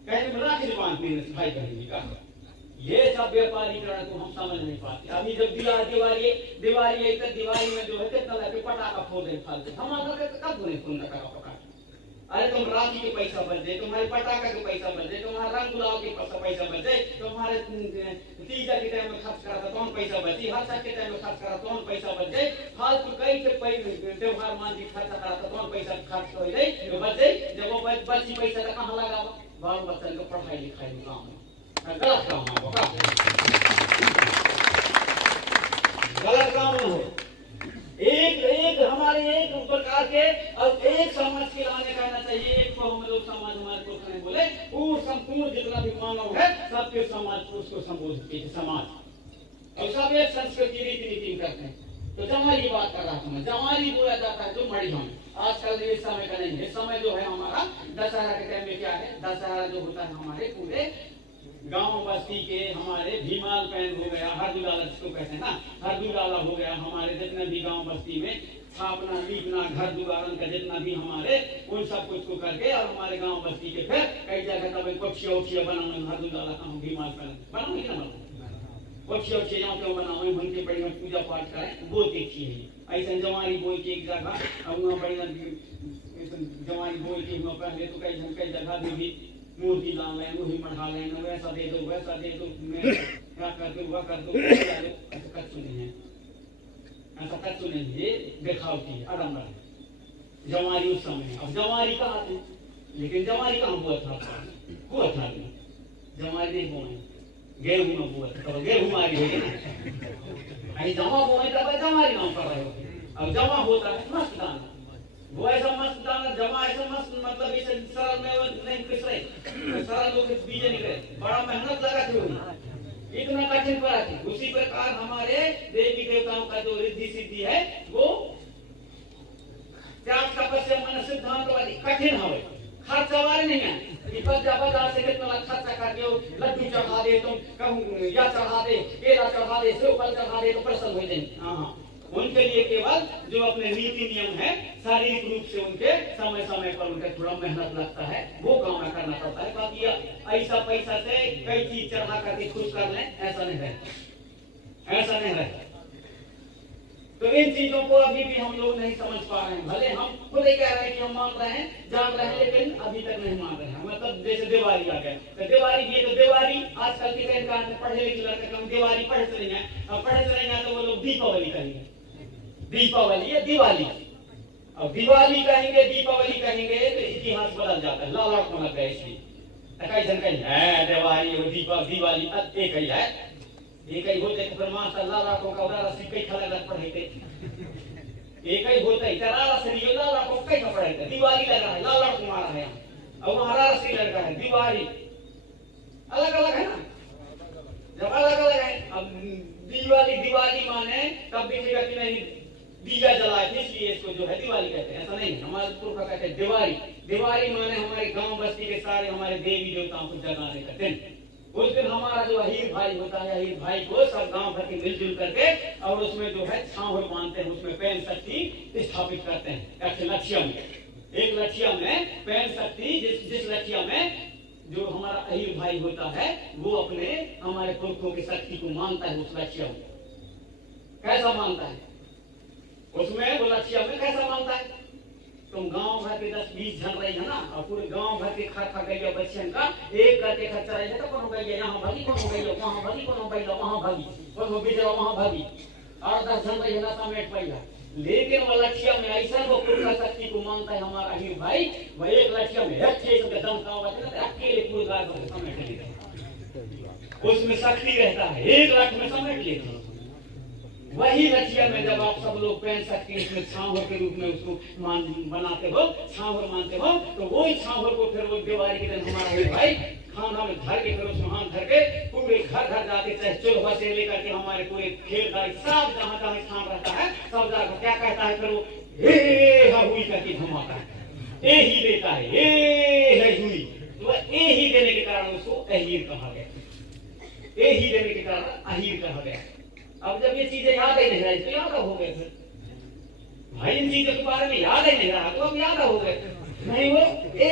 कहने में राखी बांधते हैं भाई बहनी का ये सब व्यापारीकरण को हम समझ नहीं पाते अभी जब दिवाली में जो है कितना लगे पटाखा फोड़े फालते हमारा कब नहीं फोड़ना करा पटाखा अरे तुम राखी के पैसा बच जाए तुम्हारे पटाखा के पैसा बच जाए तुम्हारा रंग गुलाब के पैसा बच जाए तुम्हारे तीजा के टाइम में खर्च करा था कौन पैसा बची हर साल के टाइम में खर्च करा कौन पैसा बच जाए फालतू कई के त्योहार मान जी खर्च करा था कौन पैसा खर्च हो जाए जो बच जाए जब वो बची पैसा कहाँ लगा बाल बच्चन को पढ़ाई लिखाई में काम है गलत काम हो एक हमारे एक प्रकार के और एक समाज के लाने करना चाहिए एक को हम लोग समाज हमारे पुरखा बोले पूर्ण संपूर्ण जितना भी मानव है सबके समाज उसको संबोधित किए समाज और सब एक संस्कृति रीति नीति करते हैं तो जमाई की बात कर रहा था मैं जमाई बोला जाता है जो मड़ी हम आजकल इस समय का नहीं है समय जो है हमारा दशहरा के टाइम में क्या है दशहरा जो होता है हमारे पूरे गांव बस्ती के हमारे भीमाल पैन हो गया हरदुलाला जिसको कहते हैं ना हरदुलाला हो गया हमारे जितने भी गांव बस्ती में स्थापना लीपना घर दुआरन का जितना भी हमारे उन सब कुछ को करके और हमारे गांव बस्ती के फिर कई जगह तब पक्षिया बनाओ हरदुलाला का हम भीमाल पैन बनाओगे ना पक्षिया क्यों बनाओ उनके बढ़िया पूजा पाठ करें वो देखिए ऐसा जवानी बोल के एक जगह और वहाँ बढ़िया जवानी बोल के पहले तो कई जगह भी मूर्ति डाल लें वही बढ़ा लें वैसा दे दो क्या कर दो वह कर दो ऐसा कच्चू नहीं है ऐसा कच्चू नहीं ये दिखावटी है आडम्बर है जवारी उस समय है। अब जवारी कहाँ थी, लेकिन जवारी कहाँ हुआ था जवारी नहीं बोए, गेहूं में हुआ था, तो गेहूं आ गई ना, अभी जमा बोए तब जवारी नाम कर रहे हो। अब जमा होता है मस्त दाना, वो ऐसा मस्त दाना, जमा ऐसा मस्त, मतलब इसे सरल में नहीं पिस रहे, सरल लोग बीज निकले, बड़ा मेहनत लगा थी, इतना कठिन पड़ा थी। उसी प्रकार हमारे देवी देवताओं का जो रिद्धि सिद्धि है वो त्याग तपस्या मन सिद्धांत वाली कठिन है, खर्चा वाले नहीं है कि बाजार से कितना खर्चा करके लड्डू चढ़ा दे, तुम कहूँ या चढ़ा दे, केला चढ़ा दे, सेव फल चढ़ा दे तो प्रसन्न हो जाएंगे। हाँ, उनके लिए केवल जो अपने नीति नियम है, शारीरिक रूप से उनके समय समय पर उनका थोड़ा मेहनत लगता है, वो काम करना पड़ता है। बाकी ऐसा पैसा से कई चीज चढ़ा करके खुश कर लें, ऐसा नहीं है, ऐसा नहीं है। तो इन चीजों को अभी भी हम लोग नहीं समझ पा रहे हैं। भले हम खुद ही कह रहे हैं कि हम मान रहे हैं, जान रहे हैं, लेकिन अभी तक नहीं मान रहे हैं। मतलब जैसे दिवाली आ गए, तो दिवाली ये तो दिवाली आजकल के पढ़े लिखे लड़के कम दिवाली पढ़े चले जाए, पढ़े चले जाए तो वो लोग दीपावली कहेंगे, दीपावली या दिवाली। अब दिवाली कहेंगे, दीपावली कहेंगे तो इतिहास बदल जाता है, लाल को लग गए इसलिए दिवाली और दिवाली एक ही है, एक ही होते फिर माशाअल्लाह लाखों का उदारा से कई खला लग पढ़े थे, एक ही होता है तरारा से ये लाल लाखों कई का पढ़े थे। दिवाली लगा है, लाल लाख मारा है, और महाराज से लगा है, दिवाली अलग अलग है ना, जब अलग अलग है। अब दिवाली माने तब दिखेगा कि नहीं दिया जलाए थे इसलिए इसको जो है दिवाली कहते हैं, ऐसा नहीं। हमारे पूर्व कहते हैं दिवाली, दिवाली माने हमारे गांव बस्ती के सारे हमारे देवी देवताओं को जगाने का दिन। उस दिन हमारा जो अहीर भाई होता है, अहीर भाई को सब गांव भर के मिलजुल करके और उसमें जो है छावर बांधते हैं, उसमें पैन शक्ति स्थापित करते हैं। लक्ष्य में एक लक्ष्य में पैन शक्ति, जिस लक्ष्य में जो हमारा अहीर भाई होता है वो अपने हमारे पुरखों की शक्ति को मानता है। उस लक्ष्य में कैसा मानता है, उसमें वो लक्ष्य में कैसा मानता है, तुम गांव भर के 10-20 जन रही है ना, और पूरे गांव भर के खा गई बच्चन का एक करके खर्चा रही है, तो कौन हो गई, यहाँ भागी कौन हो गई, वहाँ भागी कौन हो गई, वहाँ भागी कौन हो गई, वहाँ भागी, और 10 जन रही है ना समेट पाइला। लेकिन वो लक्ष्य में ऐसा वो पुरखा शक्ति को मानता है हमारा अहीर भाई, वह एक लक्ष्य में अकेले पूरे गाय भर समेट लेते, उसमें शक्ति रहता है, 1 लाख में समेट लेते हैं। वही लक्ष्य में जब आप सब लोग पैन सकते हैं, इसमें छावर के रूप में उसको बनाते हो, छावर मानते हो, तो वही छावर को फिर वो दिवाली के दिन हमारा भाई खाना में धर के फिर उसमें हाथ धर के पूरे घर घर जाके चाहे चूल्हा से लेकर के हमारे पूरे खेत गाड़ी सब जहाँ जहाँ स्थान रहता है सब जगह क्या कहता है, फिर वो हे हुई करके धमाका है, ए ही देता है, ए है हुई, तो ए ही देने के कारण उसको अहीर कहा गया, ए ही देने के कारण अहीर कहा गया। अब जब ये चीजें याद ही नहीं रही तो याद हो गए, फिर भाई इन चीजों के बारे में याद ही नहीं रहा तो अब याद हो गए, नहीं वो ए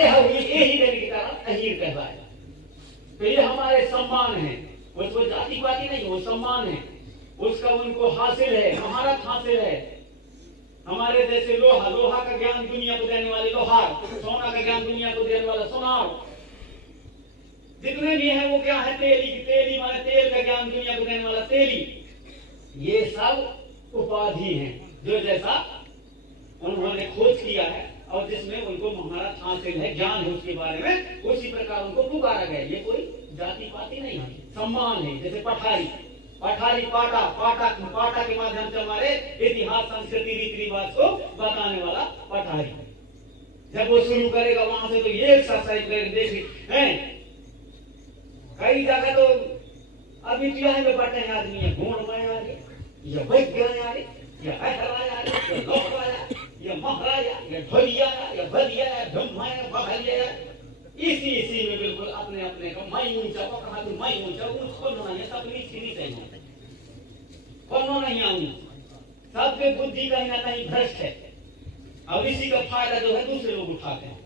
ही देने के कारण अहीर कहलाएगा। तो ये हमारे सम्मान है, उसको जाति पाति नहीं, वो सम्मान है, उसका उनको हासिल है, महारत हासिल है। हमारे जैसे लोहा का ज्ञान दुनिया को देने वाले लोहार, सोना का ज्ञान दुनिया को देने वाला सोनार, जितने भी हैं वो क्या है, तेली माने तेल का ज्ञान दुनिया को देने वाला तेली। ये सब उपाधि हैं जो जैसा उन्होंने खोज किया है और जिसमें उनको महारत हासिल है, ज्ञान है उसके बारे में, उसी प्रकार उनको पुकारा गया। ये कोई जाति पाति नहीं है, सम्मान है। जैसे पठारी पाटा के माध्यम से हमारे इतिहास संस्कृति रीति रिवाज को बताने वाला पठारी, जब वो शुरू करेगा वहां से तो ये एक्सरसाइज देख हैं, कई जगह तो अभी क्या में बैठे हैं आदमी है, घोड़ में आ रही या वैज्ञान आ रही या अहराया या लोकराया या महाराया या ढोलिया या बलिया या ब्रह्माया बहलिया, इसी में बिल्कुल अपने अपने को मैं ऊंचा को कहा तो मैं ऊंचा उसको नहीं सब नीचे नहीं चाहिए, कोनो नहीं आऊंगी, सबके बुद्धि कहीं ना कहीं भ्रष्ट है और इसी का फायदा जो है दूसरे लोग उठाते हैं,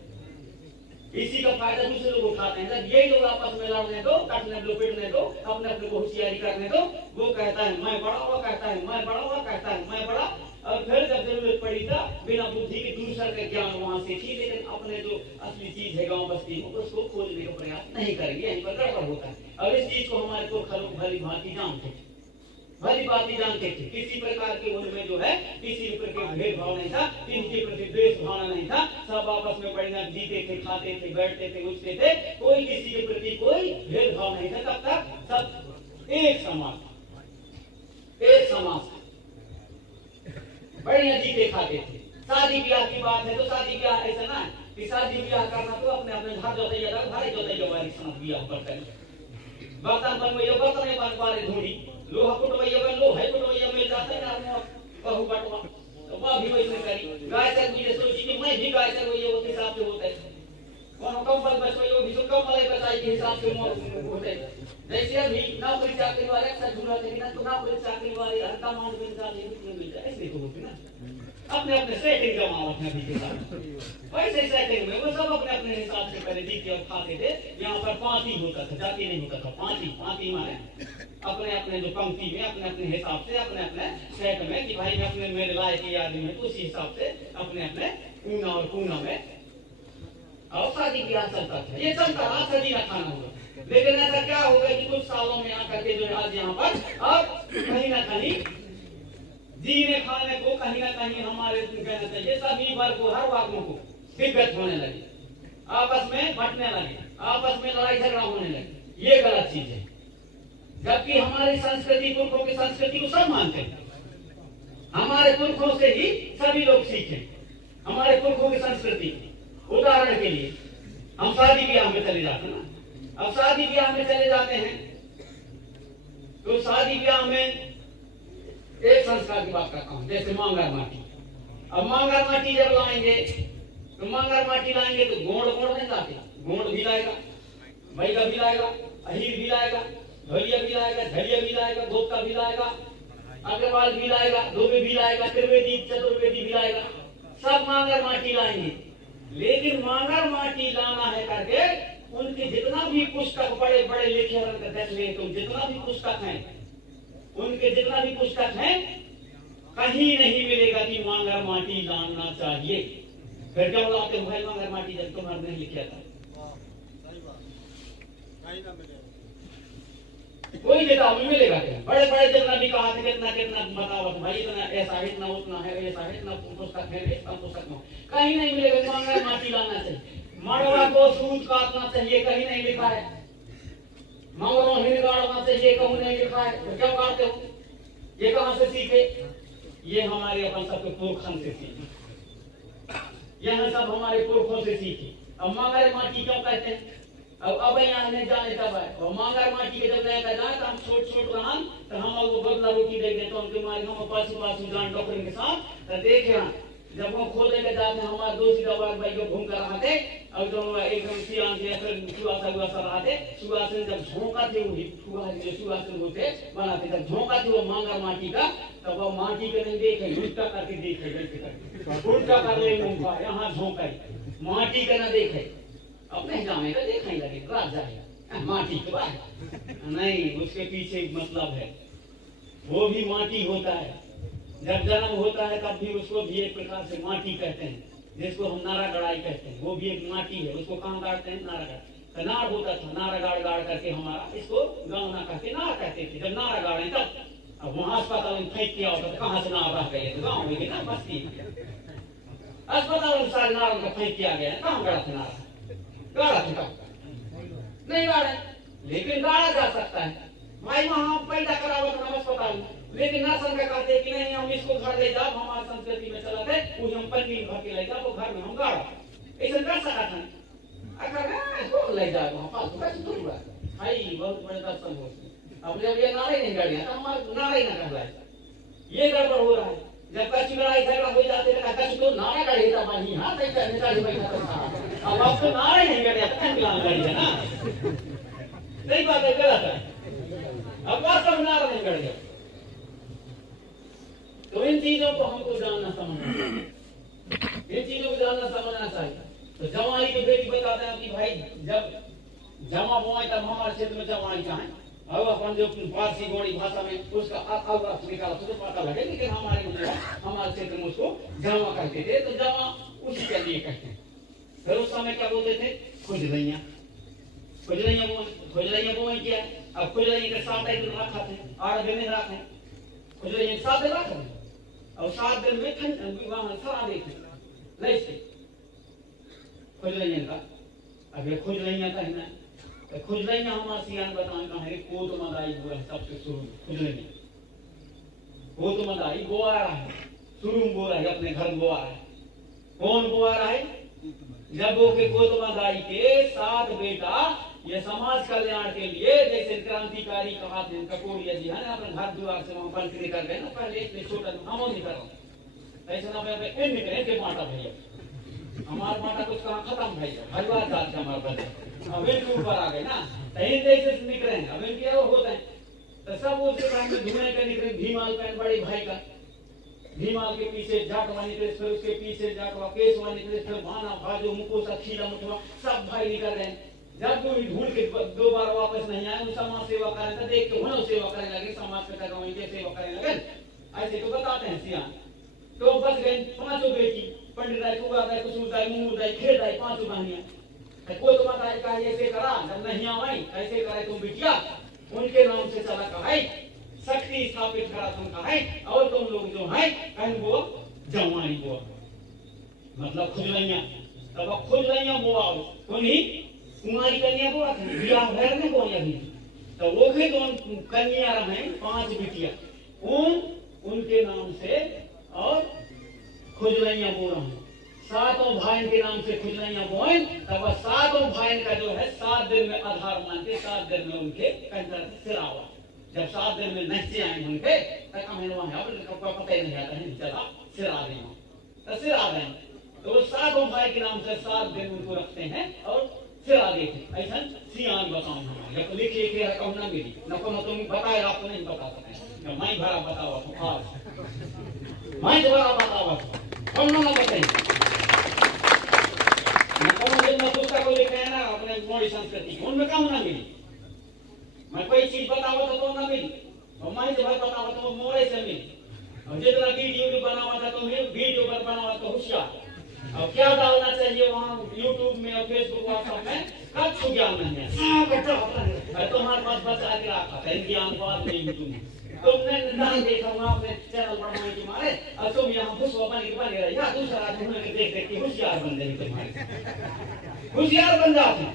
इसी का फायदा दूसरे लोग उठाते हैं। जब यही लोग आपस में लड़ने दो, काटने दो, पीटने दो, अपने अपने को होशियारी करने दो, वो कहता है मैं बड़ा हुआ, कहता है मैं बड़ा हुआ, कहता है मैं बड़ा, और फिर जब जरूरत पड़ी था बिना बुद्धि के दूसरे का ज्ञान वहां से थी, लेकिन अपने जो असली चीज है गांव बस्ती में उसको खोजने का प्रयास नहीं करेंगे, यहीं पर गड़बड़ होता है। और इस चीज को हमारे को खलों भली भांति जानते, भली बात जानते थे, किसी प्रकार के उनमें जो है किसी प्रकार के भेदभाव नहीं था, इनके प्रति द्वेष भावना नहीं था, सब आपस में बढ़िया जीते थे, खाते थे, बैठते थे, उठते थे, कोई किसी के प्रति कोई भेदभाव नहीं था। तब तक सब एक समाज, एक समाज बढ़िया जीते खाते थे। शादी ब्याह की बात है तो शादी ब्याह ऐसा ना कि शादी ब्याह करना तो अपने अपने घर जोतैया था, भाई जोतैया वाली समझ ब्याह करते हैं। बर्तन बनवैया बर्तन में बनवारे ढूंढी, लोहा कुटवैया में लोहा कुटवैया मिल जाता है ना, बहु बटवा तो वह भी वैसे करी। गाय से मुझे सोची कि मैं भी गाय से वही उस हिसाब से होता है, कौन कंबल बचवाई वो भी तो कंबल बचाई के हिसाब से होते हैं। जैसे अभी नौकरी चाकरी वाले अक्सर ढूंढते हैं ना, तो नौकरी चाकरी वाले हर अमाउंट मिल जाती है, ऐसे तो होती ना, अपने अपने सेटिंग जमाओ अपने भी के साथ वैसे सेटिंग में वो सब अपने अपने हिसाब से करे जीते और खाते थे। यहाँ पर पांति होता था, जाति नहीं होता था, पांति। पांति माने अपने अपने जो पंक्ति में अपने अपने हिसाब से अपने अपने सेट में कि भाई मैं अपने मेरे लायक की आदमी है तो उसी हिसाब से अपने अपने ऊना और पूना में और शादी ब्याह चलता था। ये चलता रहा, सदी का खाना होगा। लेकिन ऐसा क्या होगा कि कुछ सालों में आकर के जो है आज यहाँ पर अब कहीं ना कहीं जीने खाने को कहीं ना कहीं हमारे कहना चाहिए सभी वर्ग को, हर वर्गों को दिक्कत होने लगी, आपस में बंटने लगे, आपस में लड़ाई झगड़ा होने लगे। ये गलत चीज है। जबकि हमारी संस्कृति, पुरखों की संस्कृति को सब मानते हैं, हमारे पुरखों से ही सभी लोग सीखे हमारे पुरखों की संस्कृति। उदाहरण के लिए हम शादी ब्याह में चले जाते हैं ना, अब शादी ब्याह में चले जाते हैं तो शादी ब्याह में एक संस्कार की बात करता हूं, जैसे मांगर माटी। अब मांगर माटी जब लाएंगे तो मांगर माटी लाएंगे तो गोड़ गोड़ नहीं लाते, गोड़ भी लाएगा, मैगा भी लाएगा, अहीर भी लाएगा, धोलिया भी लाएगा, झड़िया भी लाएगा, गोपका भी लाएगा, अग्रवाल भी लाएगा, धोबे भी लाएगा, त्रिवेदी चतुर्वेदी भी लाएगा, सब मांगर माटी लाएंगे। लेकिन मांगर माटी लाना है करके उनके जितना भी पुस्तक बड़े बड़े लिखे देख ले, तुम जितना भी पुस्तक है उनके जितना भी पुस्तक है कहीं नहीं मिलेगा कि मांगर माटी लाना चाहिए। फिर क्या बोलाते भाई मांगर माटी जब तुम्हारे नहीं लिखा था, कोई किताब में मिलेगा क्या? बड़े बड़े जितना भी कहा था कितना कितना बताओ भाई, इतना ऐसा इतना उतना है, ऐसा इतना पुस्तक है, इतना पुस्तक में कहीं नहीं मिलेगा। मांगर माटी लाना चाहिए, मड़वा को सूत काटना चाहिए, कहीं नहीं लिखा है। मंगलों हिंद गाड़ना चाहिए, कहूँ नहीं लिखा है। तो क्या काटते हो? ये कहां से सीखे? ये हमारे अपन सबके पुरखों से सीखे, यह सब हमारे पुरखों से सीखे। अब मांगर माटी क्यों कहते हैं? अब यहाँ नहीं जाने तब है, और मांगर माटी के जब जाए तो हम छोट छोट रहन तो हम वो बदला रोटी दे देते, उनके मारे हम पास जान डॉक्टर के साथ तो देखे जब वो खोदे के जाते हमारे दोषी दवा भाई को घूम कर रहा थे, और जब एकदम सियान से फिर सुहासा रहा थे, सुहासन जब झोंका थे वो सुहासन होते बनाते, जब झोंका थे वो मांगर माटी का, तब वो माटी को नहीं देखे, उल्टा करके देखे, गलती करके उल्टा कर ले मुंह यहाँ झोंका माटी का न देखे, अपने जामे का देखने लगे, रात जाएगा माटी के बाद नहीं, उसके पीछे मतलब है, वो भी माटी होता है। जब जन्म होता है तब भी उसको भी एक प्रकार से माटी कहते हैं, जिसको हम नारा गड़ाई कहते हैं, वो भी एक माटी है। उसको कहाँ गाड़ते हैं? नारा गाड़, नार होता था, नारा गाड़ गाड़ करके हमारा इसको गाँव ना कहते नार कहते थे। जब नारा गाड़े तब अब वहां अस्पताल में फेंक किया होता था, कहाँ से नार रह गए तो गाँव में ना बस्ती अस्पताल में सारे नारों का फेंक किया गया, कहाँ गड़ा था नारा? गाड़ा था नहीं गाड़े, लेकिन गाड़ा जा सकता है भाई, वहां पैदा करा हुआ था अस्पताल में। लेकिन ना संघ कहते कि नहीं हम इसको घर ले जाओ, हमारी संस्कृति में चला थे वो हम पन्नी भर के ले जाओ, वो घर में हम गाड़ा ऐसा कर सका था। अगर ले जाओ वहां पास कैसे दूर हुआ भाई, बहुत बड़े दर्शन हो। अब जब ये नारे नहीं गाड़िया तो हमारा नारे ना कर रहा है, ये गड़बड़ हो रहा है। जब कच्ची लड़ाई झगड़ा हो जाते थे कच्ची तो नारे गाड़ी था भाई, हाँ सही करने का बैठा था। अब तो नारे नहीं गाड़िया तो कहीं गाड़ी है ना, सही बात है, गलत है। अब बात सब नारा नहीं गाड़िया, तो इन चीजों को हमको जानना समझना, इन चीजों को जानना समझना चाहिए। तो जवानी की बेटी बताते हैं कि भाई जब जमा बोए तब हमारे क्षेत्र में जवानी का है, अब अपन जो फारसी गोड़ी भाषा में उसका अर्थ निकाला तो पता लगे, लेकिन हमारे क्षेत्र में उसको जमा कहते थे। तो जमा उसी के लिए कहते हैं। फिर उस समय क्या बोलते थे? खुजलैया, खुजलैया बोए किया। अब खुजलैया के साथ एक रखा थे, 8 दिन रखे खुजलैया 7 दिन रख और 7 दिन में ठंड वहां सरा देखे नहीं से खुजलैया का अभी खुजलैया का है ना तो खुजलैया हमारे सियान बताने का है कोत मदाई बुरा सबसे शुरू खुजलैया कोत मदाई बोआ रहा है शुरू में बोला है अपने घर बोआ रहा है कौन बोआ रहा है जब वो के कोत मदाई के 7 बेटा ये समाज कल्याण के लिए जैसे क्रांतिकारी कहा थे कपूरिया जी है ना अपने घर द्वार से वहां बंद कर गए ना पहले इतने छोटा हम नहीं कर रहा ऐसे ना मैं निकले के माता भैया हमारा माता कुछ कहाँ खत्म भैया हरिवार जात का हमारा बच्चा अब इनके ऊपर आ गए ना कहीं जैसे निकले हैं अब इनके और होता है तो सब उसके सामने धुएं के निकले भीमाल पैन बड़े भाई का भीमाल के पीछे जाटवा निकले फिर उसके पीछे जाटवा केसवा निकले फिर भाना भाजो मुकोसा खीला मुठवा सब भाई निकल रहे हैं जब कोई ढूंढ के 2 बार वापस नहीं आए समाज सेवा करें तो देख के उन्होंने सेवा करने लगे समाज के गाँव के सेवा करने लगे ऐसे तो बताते हैं सियान तो बच गए 5 बेटी पंडित राय कुआ राय कुसुम राय मुंगू राय खेल राय 5 बहनियां कोई तो बताए का ऐसे करा जब नहीं आई ऐसे करे तुम बिटिया उनके नाम से चला कहा शक्ति स्थापित करा तुम कहा और तुम लोग जो है कहीं वो जवानी वो मतलब खुजलैया तब खुजलैया वो आओ उन्हीं कुमारी कन्या को विवाह घर में कौन अभी तो वो के दोन कन्या रहे 5 बिटिया उनके नाम से और खुजलैया बोल रहे हैं 7 भाई के नाम से खुजलैया बोल तब 7 भाई का जो है 7 दिन में आधार मानते 7 दिन में उनके कंजर सिरावा जब 7 दिन में नच्चे आए उनके तक हमें वहां पता ही नहीं आता है चला सिरा देना तो सिरा दें तो 7 भाई के नाम से 7 दिन उनको रखते हैं और फिर आगे ऐसा सियान बताऊं जब लिखिए कि रकम ना मिली न को तुम बताए आपको नहीं बता सकते मैं भरा बताओ तो आज मैं दोबारा बताओ कौन ना बताए न को जब मैं पुस्तक को लिखे ना अपने मोड़ी संस्कृति उनमें काम ना मिली मैं कोई चीज बताओ तो ना मिली और मैं जब बताओ तो मोड़े से मिली और जितना वीडियो बनावा था तो वीडियो पर बनावा तो होशियार अब क्या डालना चाहिए वहाँ YouTube में और Facebook WhatsApp में कब छू ज्ञान नहीं है सब बच्चा होता है तुम्हारे पास बच्चा के रखा है ज्ञान बात नहीं तुम तुमने नहीं देखा वहाँ अपने चैनल बढ़ाने के मारे और तुम यहाँ खुशवा बन रहे या दूसरा ढूंढने के देख देख के होशियार बन जाएंगे तुम्हारे होशियार बन जाते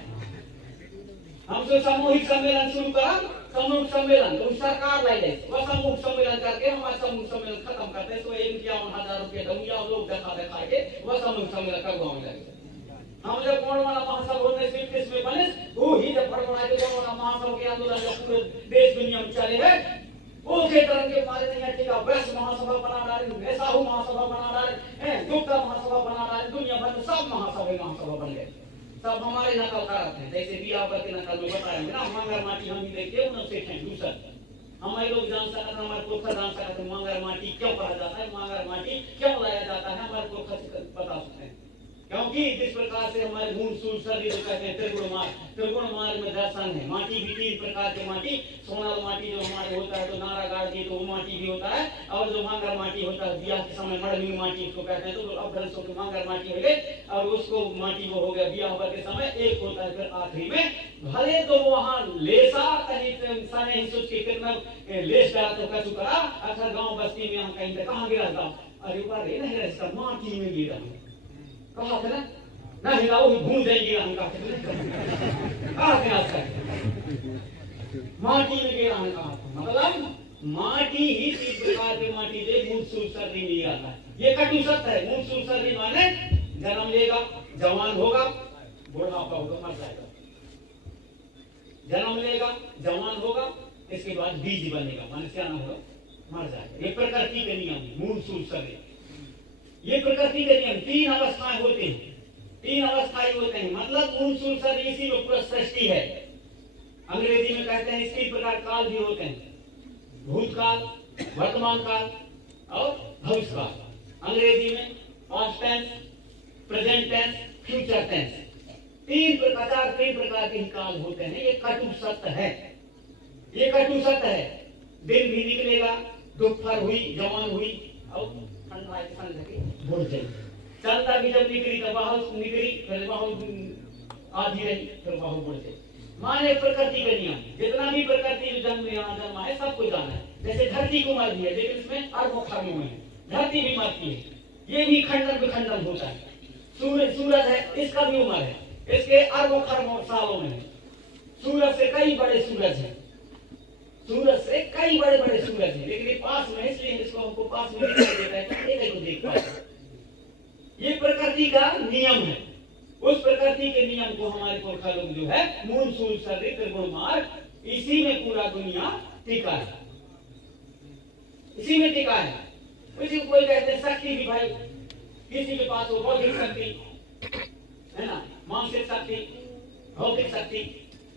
हम तो सामूहिक सम्मेलन शुरू करा समूह सम्मेलन तो सरकार लाई जाए वह समूह सम्मेलन करके हमारा समूह सम्मेलन खत्म करते तो 51,000 रुपये दूंगा लोग देखा के वह समूह सम्मेलन करवाने लगे हम जब कोरोना महासभा होने से किस में बने वो ही जब फरमाया कि कोरोना महासभा के आंदोलन जब पूरे देश दुनिया में चले हैं वो के तरह के मारे नहीं ठीक है वैश्य महासभा बना डाले साहू महासभा बना डाले गुप्ता महासभा बना डाले दुनिया भर में सब महासभा बन गए सब हमारे नकल करते हैं जैसे बिया के नकल में बताएंगे ना मंगर माटी हम ही देखते उनसे दूसरा हमारे लोग जान सकते हमारे पोखर जान सकते मंगर माटी क्यों कहा जाता है मंगर माटी क्यों लाया जाता है हमारे पोखर बता सकते हैं क्योंकि जिस प्रकार से हमारे घूम सूल शरीर कहते हैं त्रिगुण मार्ग में दर्शन है माटी भी 3 प्रकार के माटी सोनाल माटी जो हमारे होता है तो नारा गाड़ दी तो वो माटी भी होता है और जो मंगर माटी होता है बियाह के समय मड़मी माटी इसको कहते हैं तो अब दर्शकों की मंगर माटी हो गई और उसको माटी वो हो गया बियाह के समय एक होता है फिर आखिरी में भले तो वहाँ लेसा कहीं सारे हिस्सों के कितना लेस डाल तो कैसे करा अक्सर गाँव बस्ती में यहाँ कहीं कहाँ गिरा था अरे बार नहीं रहता माटी में गिरा कहा था ना हिलाओ भूल जाएंगे हम माटी में गिरा हम कहा मतलब माटी ही 3 प्रकार की माटी से मूलसूल सर्दी नहीं आता ये कटु सत्य है मूलसूल सर्दी माने जन्म लेगा जवान होगा बुढ़ापा होगा मर जाएगा जन्म लेगा जवान होगा इसके बाद बीज बनेगा माने सियाना होगा मर जाएगा ये प्रकृति के नियम मूलसूल सर्दी ये प्रकृति के नियम 3 अवस्थाएं होते हैं 3 अवस्थाएं होते हैं मतलब मूलसूल सर इसी में पूरा सृष्टि है अंग्रेजी में कहते हैं इसके प्रकार काल भी होते हैं भूतकाल वर्तमान काल और भविष्य काल अंग्रेजी में past tense present tense future tense 3 प्रकार के काल होते हैं ये कटु सत्य है ये कटु सत्य है दिन भी निकलेगा दोपहर हुई जवान हुई और चलता भी जब निकली तो बहुत निकली फिर बहुत आधी रही फिर बहुत बढ़ गई माने प्रकृति का नियम जितना भी प्रकृति जन्म यहाँ जन्मा है सबको जाना है जैसे धरती को मार दिया, लेकिन इसमें अरबों खरबों में है। धरती भी मरती है, ये भी खंडन विखंडन होता है। सूरज है, इसका भी उम्र है, इसके अरबों खरबों सालों में है। सूरज से कई बड़े सूरज हैं, सूरज से कई बड़े बड़े सूरज हैं, लेकिन ये पास में, इसलिए इसको हमको पास में दिखाई देता है कि एक को देख पाते। ये प्रकृति का नियम है। उस प्रकृति के नियम को हमारे पुरखा लोग जो है मूल सूल सर्री त्रिगुण मार्ग, इसी में पूरा दुनिया टिका है, इसी में टिका है। इसी को कोई कहते हैं शक्ति भी भाई, किसी के पास हो बौद्धिक शक्ति है ना, मानसिक शक्ति, भौतिक शक्ति,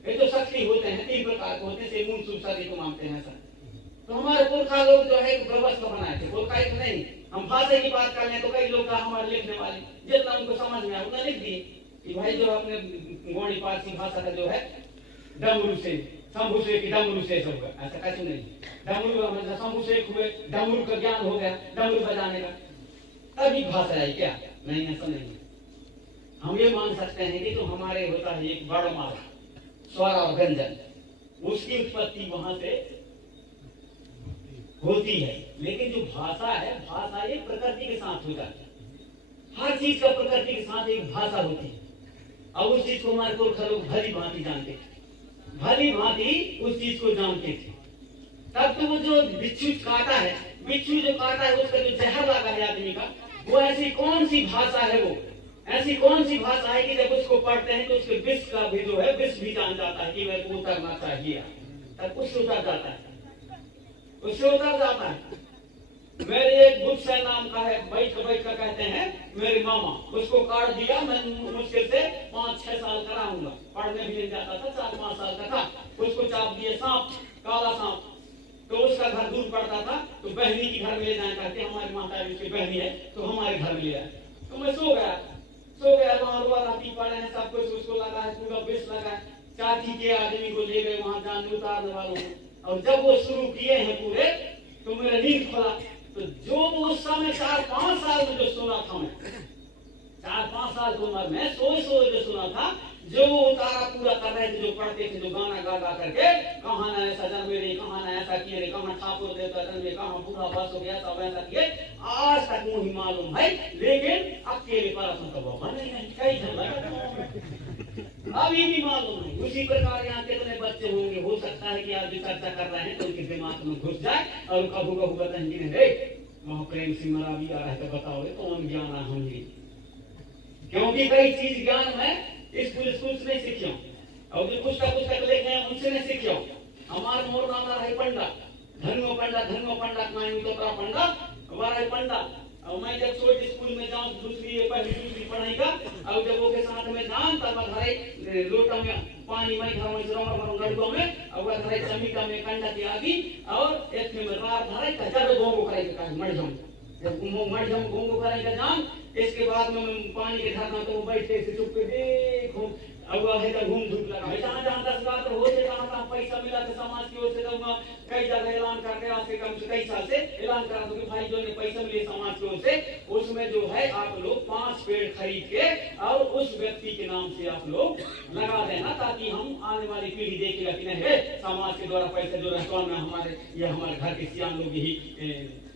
ये जो शक्ति होते हैं 3 प्रकार के होते हैं, से मूल सूल सर्री को मानते हैं सर। तो हमारे पुरखा लोग जो है व्यवस्था बनाए थे, पुरखा एक नहीं। हम भाषा की बात कर लें तो कई लोग हमारे लिखने वाले जितना उनको समझ में आया उतना लिख दिए कि भाई जो अपने गोड़ी पारसी भाषा का जो है डमरू से शंभू से कि डमरू से सब का, ऐसा कुछ नहीं। डमरू मतलब शंभू से हुए, डमरू का ज्ञान हो गया, डमरू बजाने का, तभी भाषा आई क्या? नहीं, ऐसा नहीं। हम ये मान सकते हैं कि तो हमारे होता है एक बड़ा माला स्वर और व्यंजन, उसकी उत्पत्ति वहां से होती है। लेकिन जो भाषा है, भाषा ये प्रकृति के साथ होता है। हर चीज का प्रकृति के साथ एक भाषा होती है। अब उस चीज को हमारे पुरखा लोग भली भांति जानते थे, भली भांति उस चीज को जानते थे। तब तो वो जो बिच्छू काटा है, बिच्छू जो काटा है उसका जो जहर लगा है आदमी का, वो ऐसी कौन सी भाषा है, वो ऐसी कौन सी भाषा है कि जब उसको पढ़ते हैं तो उसके विष का भी जो है विष भी जान जाता है कि मेरे को उतरना चाहिए, तब उससे उतर जाता है, उससे उतर जाता है। मेरे एक बुद्ध नाम का है, बैठ कर कहते हैं मेरे मामा, उसको काट दिया। मैं मुश्किल से 5-6 साल का रहूंगा, पढ़ने भी नहीं जाता था, 4-5 साल का था। उसको चाप दिए सांप, काला सांप, तो उसका घर दूर पड़ता था। तो बहनी के घर में ले जाए करके, हमारी माता उसकी बहनी है तो हमारे घर में ले आए। तो मैं सो गया, वहां रुआ राती पड़े हैं, सब कुछ उसको लगा है, पूरा विष लगा है। चाची के आदमी को ले गए वहां जान उतारने वालों को, और जब वो शुरू किए हैं पूरे, तो मेरा नींद खुला। तो जो उस समय 4-5 साल में जो सुना था, मैं 4-5 साल की उम्र में सोए जो सुना था, जो वो उतारा पूरा कर रहे थे, जो पढ़ते थे, जो गाना गा करके, कहाँ ना ऐसा जन्मे रे, कहाँ ना ऐसा किए रे, कहाँ ठाकुर देवता जन्मे, कहाँ पूरा बस हो गया, सब ऐसा किए, आज तक मुझे मालूम है। लेकिन अकेले परसों का बाबा नहीं, कई अभी भी मालूम है। उसी प्रकार यहाँ कितने बच्चे होंगे, हो सकता है कि आज जो चर्चा कर रहे हैं तो उनके दिमाग में घुस जाए और कभू बताएंगे वहां प्रेम सिंह मरावी आ रहा है, तो बताओ कौन ज्ञान आ होंगे, क्योंकि कई चीज ज्ञान में स्कूल से नहीं सीखियो, और जो पुस्तक लिखे हैं उनसे नहीं सीखियो। हमारे मोर नाम है पंडा, धर्मो पंडा कमाई तो पंडा हमारा पंडा। और मैं जब छोटे स्कूल में जाऊं, दूसरी पढ़ाई का, और जब वो के साथ में जान तब घरे लोटा में पानी में गड़ुआ में, और घरे चमिका में कंडा की आगी, और एक में रात धरे जब गोंगो करेगा मर जाऊं, जब मर जाऊं गोंगो करेगा जान। इसके बाद में पानी के धरना तो बैठे से चुप के देखो, अब है तो घूम धूप लगा है, जहाँ 10 रात होते कहाँ पैसा मिला तो समाज की ओर से दूंगा। कई जगह ऐलान करके आज से कम से कई साल से ऐलान करा दो कि भाई जो ने पैसा मिले समाज की ओर से, उसमें जो है आप लोग 5 पेड़ खरीद के और उस व्यक्ति के नाम से आप लोग लगा देना, ताकि हम आने वाली पीढ़ी देखेगा कि नहीं है समाज के द्वारा पैसा जो रेस्टोरेंट में हमारे घर के सियान लोग ही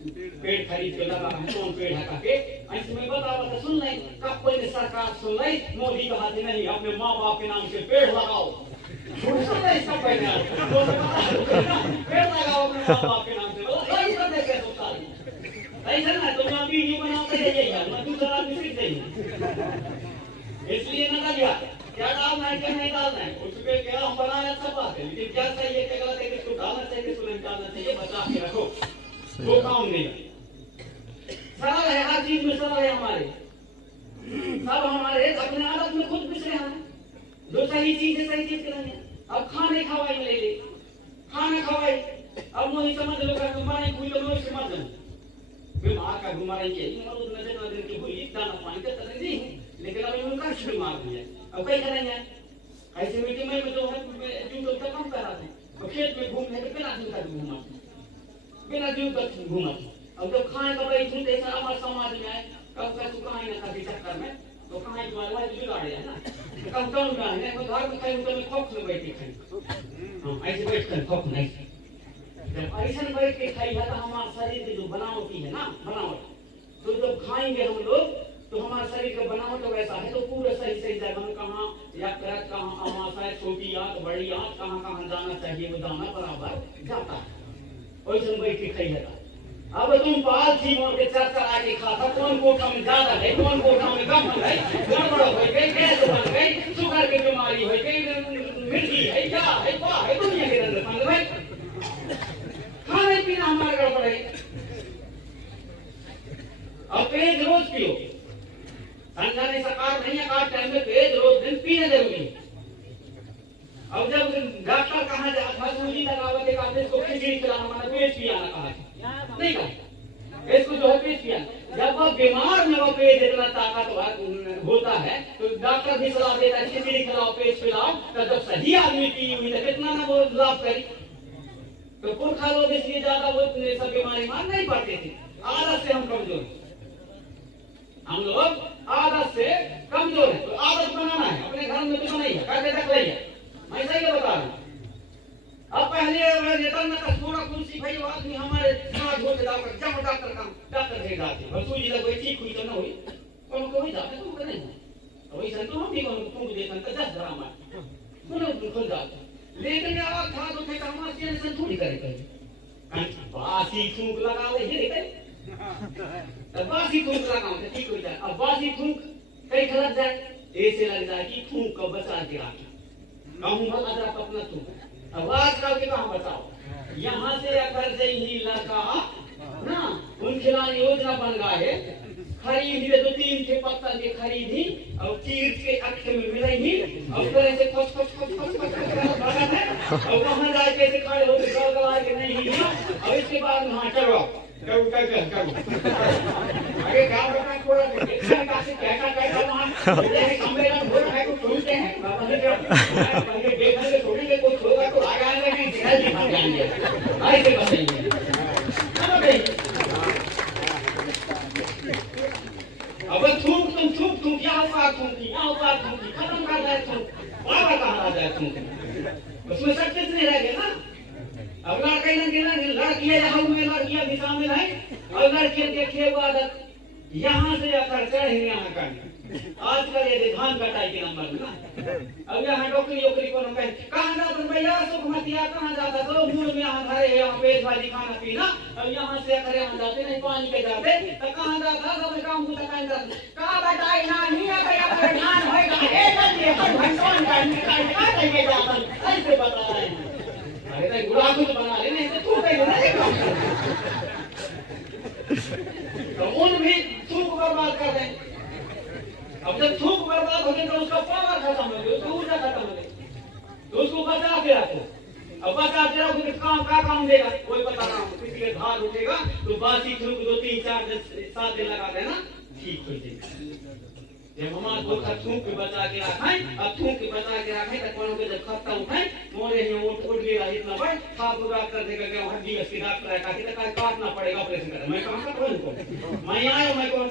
पेड़ खरीद के लगा है, कौन पेड़ हटा के ऐसे में बता सुन नहीं, कब कोई सरकार सुन नहीं, मोदी कहा नहीं अपने माँ बाप के नाम से पेड़ लगाओ, पेड़ लगाओ अपने माँ बाप के नाम से, ऐसा ना तो मैं वीडियो बनाते रहिएगा, मैं दूसरा आदमी सीख देंगे। इसलिए ना लगा क्या डालना है क्या नहीं डालना है, उसके क्या हम बनाए अच्छा बात है, लेकिन क्या सही है क्या गलत है, किसको डालना चाहिए किसको नहीं डालना चाहिए, बचा के रखो, वो काम नहीं। सरल है, हर चीज में सरल है। हमारे सब हमारे अपने आदत में खुद पिछले हैं, जो सही चीज है सही चीज करेंगे। अब खाने खवाई में ले ले, खाना खवाई, अब वही समझ लो कर तुम्हारे कोई लोग नहीं समझ लो बीमार का घुमा रही है, ये मरोज नजर ना दिन की हुई दाना पानी का तरह नहीं, लेकिन अब उनका शुरू मार दिया। अब कई करेंगे ऐसे मीटिंग में जो है जो तो कम करा थे, तो खेत में घूमने के बिना चिंता घूमा, बिना जीव तक घूमा। अब जब खाए का भाई सुनते ऐसा हमारे समाज में है, कब का तू कहाँ ना कभी चक्कर में तो कहाँ की वाला बिगाड़े है ना, कब कौन का है कोई घर में खाए तो मैं खोख में बैठे खाए, हाँ ऐसे बैठ कर खोख नहीं, जब ऐसा बैठ के खाई है तो हमारे शरीर की जो बनावटी है ना बनावट, तो जब खाएंगे हम लोग तो हमारे शरीर का बनावट वैसा है, तो पूरे सही सही जगह में कहाँ या करत कहाँ अमाशा छोटी आंत बड़ी आंत कहाँ कहाँ जाना चाहिए वो दाना बराबर जाता है। वैसे बैठ के खाई है। अब तुम पाल थी मोड़ के चर्चा आके खाता, कौन कोठा में ज्यादा है कौन कोठा में कम है, गड़बड़ हो गई गैस बन गई शुगर की बीमारी हो गई मिर्गी है क्या है दुनिया के अंदर बन भाई खाने पीना हमारा गड़बड़ है। अब पेज रोज पियो, संज्ञा ने सरकार नहीं है काट टाइम में पेज रोज दिन पीना जरूरी है। अब जब डॉक्टर कहा जाए सूजी लगावत एक आदमी को खिचड़ी खिलाना माना पेज पियाना कहा नहीं कहा इसको जो है पेज पियाना। जब वह बीमार में वो पेज इतना ताकतवर होता है तो डॉक्टर भी सलाह देता है खिचड़ी खिलाओ पेज पिलाओ, तो जब सही आदमी पी हुई तो कितना ना वो लाभ करी। तो पुरखा लोग इसलिए ज्यादा वो सब बीमारी मान नहीं पड़ते थे। आदत से हम कमजोर, हम लोग आदत से कमजोर है। तो आदत बनाना है अपने घर में तो बनाई है करके तक रही है। मैं सही बता रहा हूँ। अब पहले थोड़ा कुर्सी भाई आदमी हमारे समाज होते डॉक्टर जब डॉक्टर से जाते और सूजी लग गई ठीक हुई तो ना हुई कौन को ही जाते तुम नहीं तो वही संतो हम भी कौन तुम देखन तो 10 ग्राम कौन खुल जाते लेकिन आवाज था तो थे हमारे से सन थोड़ी करे कहीं बासी थूक लगा ले ये देखते बासी थूक लगाओ तो ठीक हो जाए। अब बासी थूक कई खलक जाए ऐसे लग जाए कि थूक को बचा के रखे कहूँ भल अदरक अपना थूक आवाज करके कहाँ बताओ यहाँ से अगर ही लड़का ना उन खिलाने योजना बन गया है खरीद लिए 2-3 थे पत्ता के खरीदी और चीर के अक्खे में मिलेंगी और तरह से खस खस खस खस खस खस है और वहाँ जाके कैसे खड़े होते गलगला के नहीं हिला और इसके बाद वहाँ चलो करो अरे गाँव का थोड़ा देखा से कैसा वहाँ ये सम्मेलन हो रहा है कुछ सुनते हैं पहले देखने से थोड़ी कोई होगा तो आ जाएगा नहीं जल्दी भाग जाएंगे ऐसे बताइए अब थूक यहाँ पार थूकी खत्म कर जाए थूक बाबा कहाँ आ जाए थूक उसमें सक्सेस नहीं रह गया ना। अब लड़का लड़कियां जहाँ में लड़कियां भी शामिल है और लड़कियां देखे आदत यहाँ से आकर चढ़े यहाँ का आजकल ये धान कटाई के नंबर में ना अब यहाँ डोकरी ओकरी को कहाँ जाता भैया सुखमतिया कहाँ जाता तो मूड में यहाँ घरे यहाँ पेट भाजी खाना पीना अब यहाँ से अगर यहाँ जाते नहीं पानी के जाते तो कहाँ जाता सब काम को तकाई जाते कहाँ बताई ना नहीं अगर धान होएगा एक भगवान का निकाल का लेके जाता ऐसे बता रहे हैं। अरे गुलाब तो बना लेने तो तू कहीं ना तो उन भी थूक बर्बाद कर दें। अब जब थूक बर्बाद हो गई तो उसका पावर खत्म हो गया उसका ऊर्जा खत्म हो गई तो उसको बचा के रखो। अब बचा के रखो तो काम का काम देगा कोई बता रहा हूँ किसी के धार उठेगा तो बासी थूक 2-3-4-7 दिन लगा देना ठीक हो जाएगा। जब हमारे को थूक के बचा के रखें अब थूक के बचा के रखें तो कोनो के जब खत्ता उठाएं मोरे ही उठ गया इतना बड़ साफ डॉक्टर देखा गया हड्डी उसकी डॉक्टर है काटना पड़ेगा ऑपरेशन करना मैं कहाँ का मैं आया मैं कौन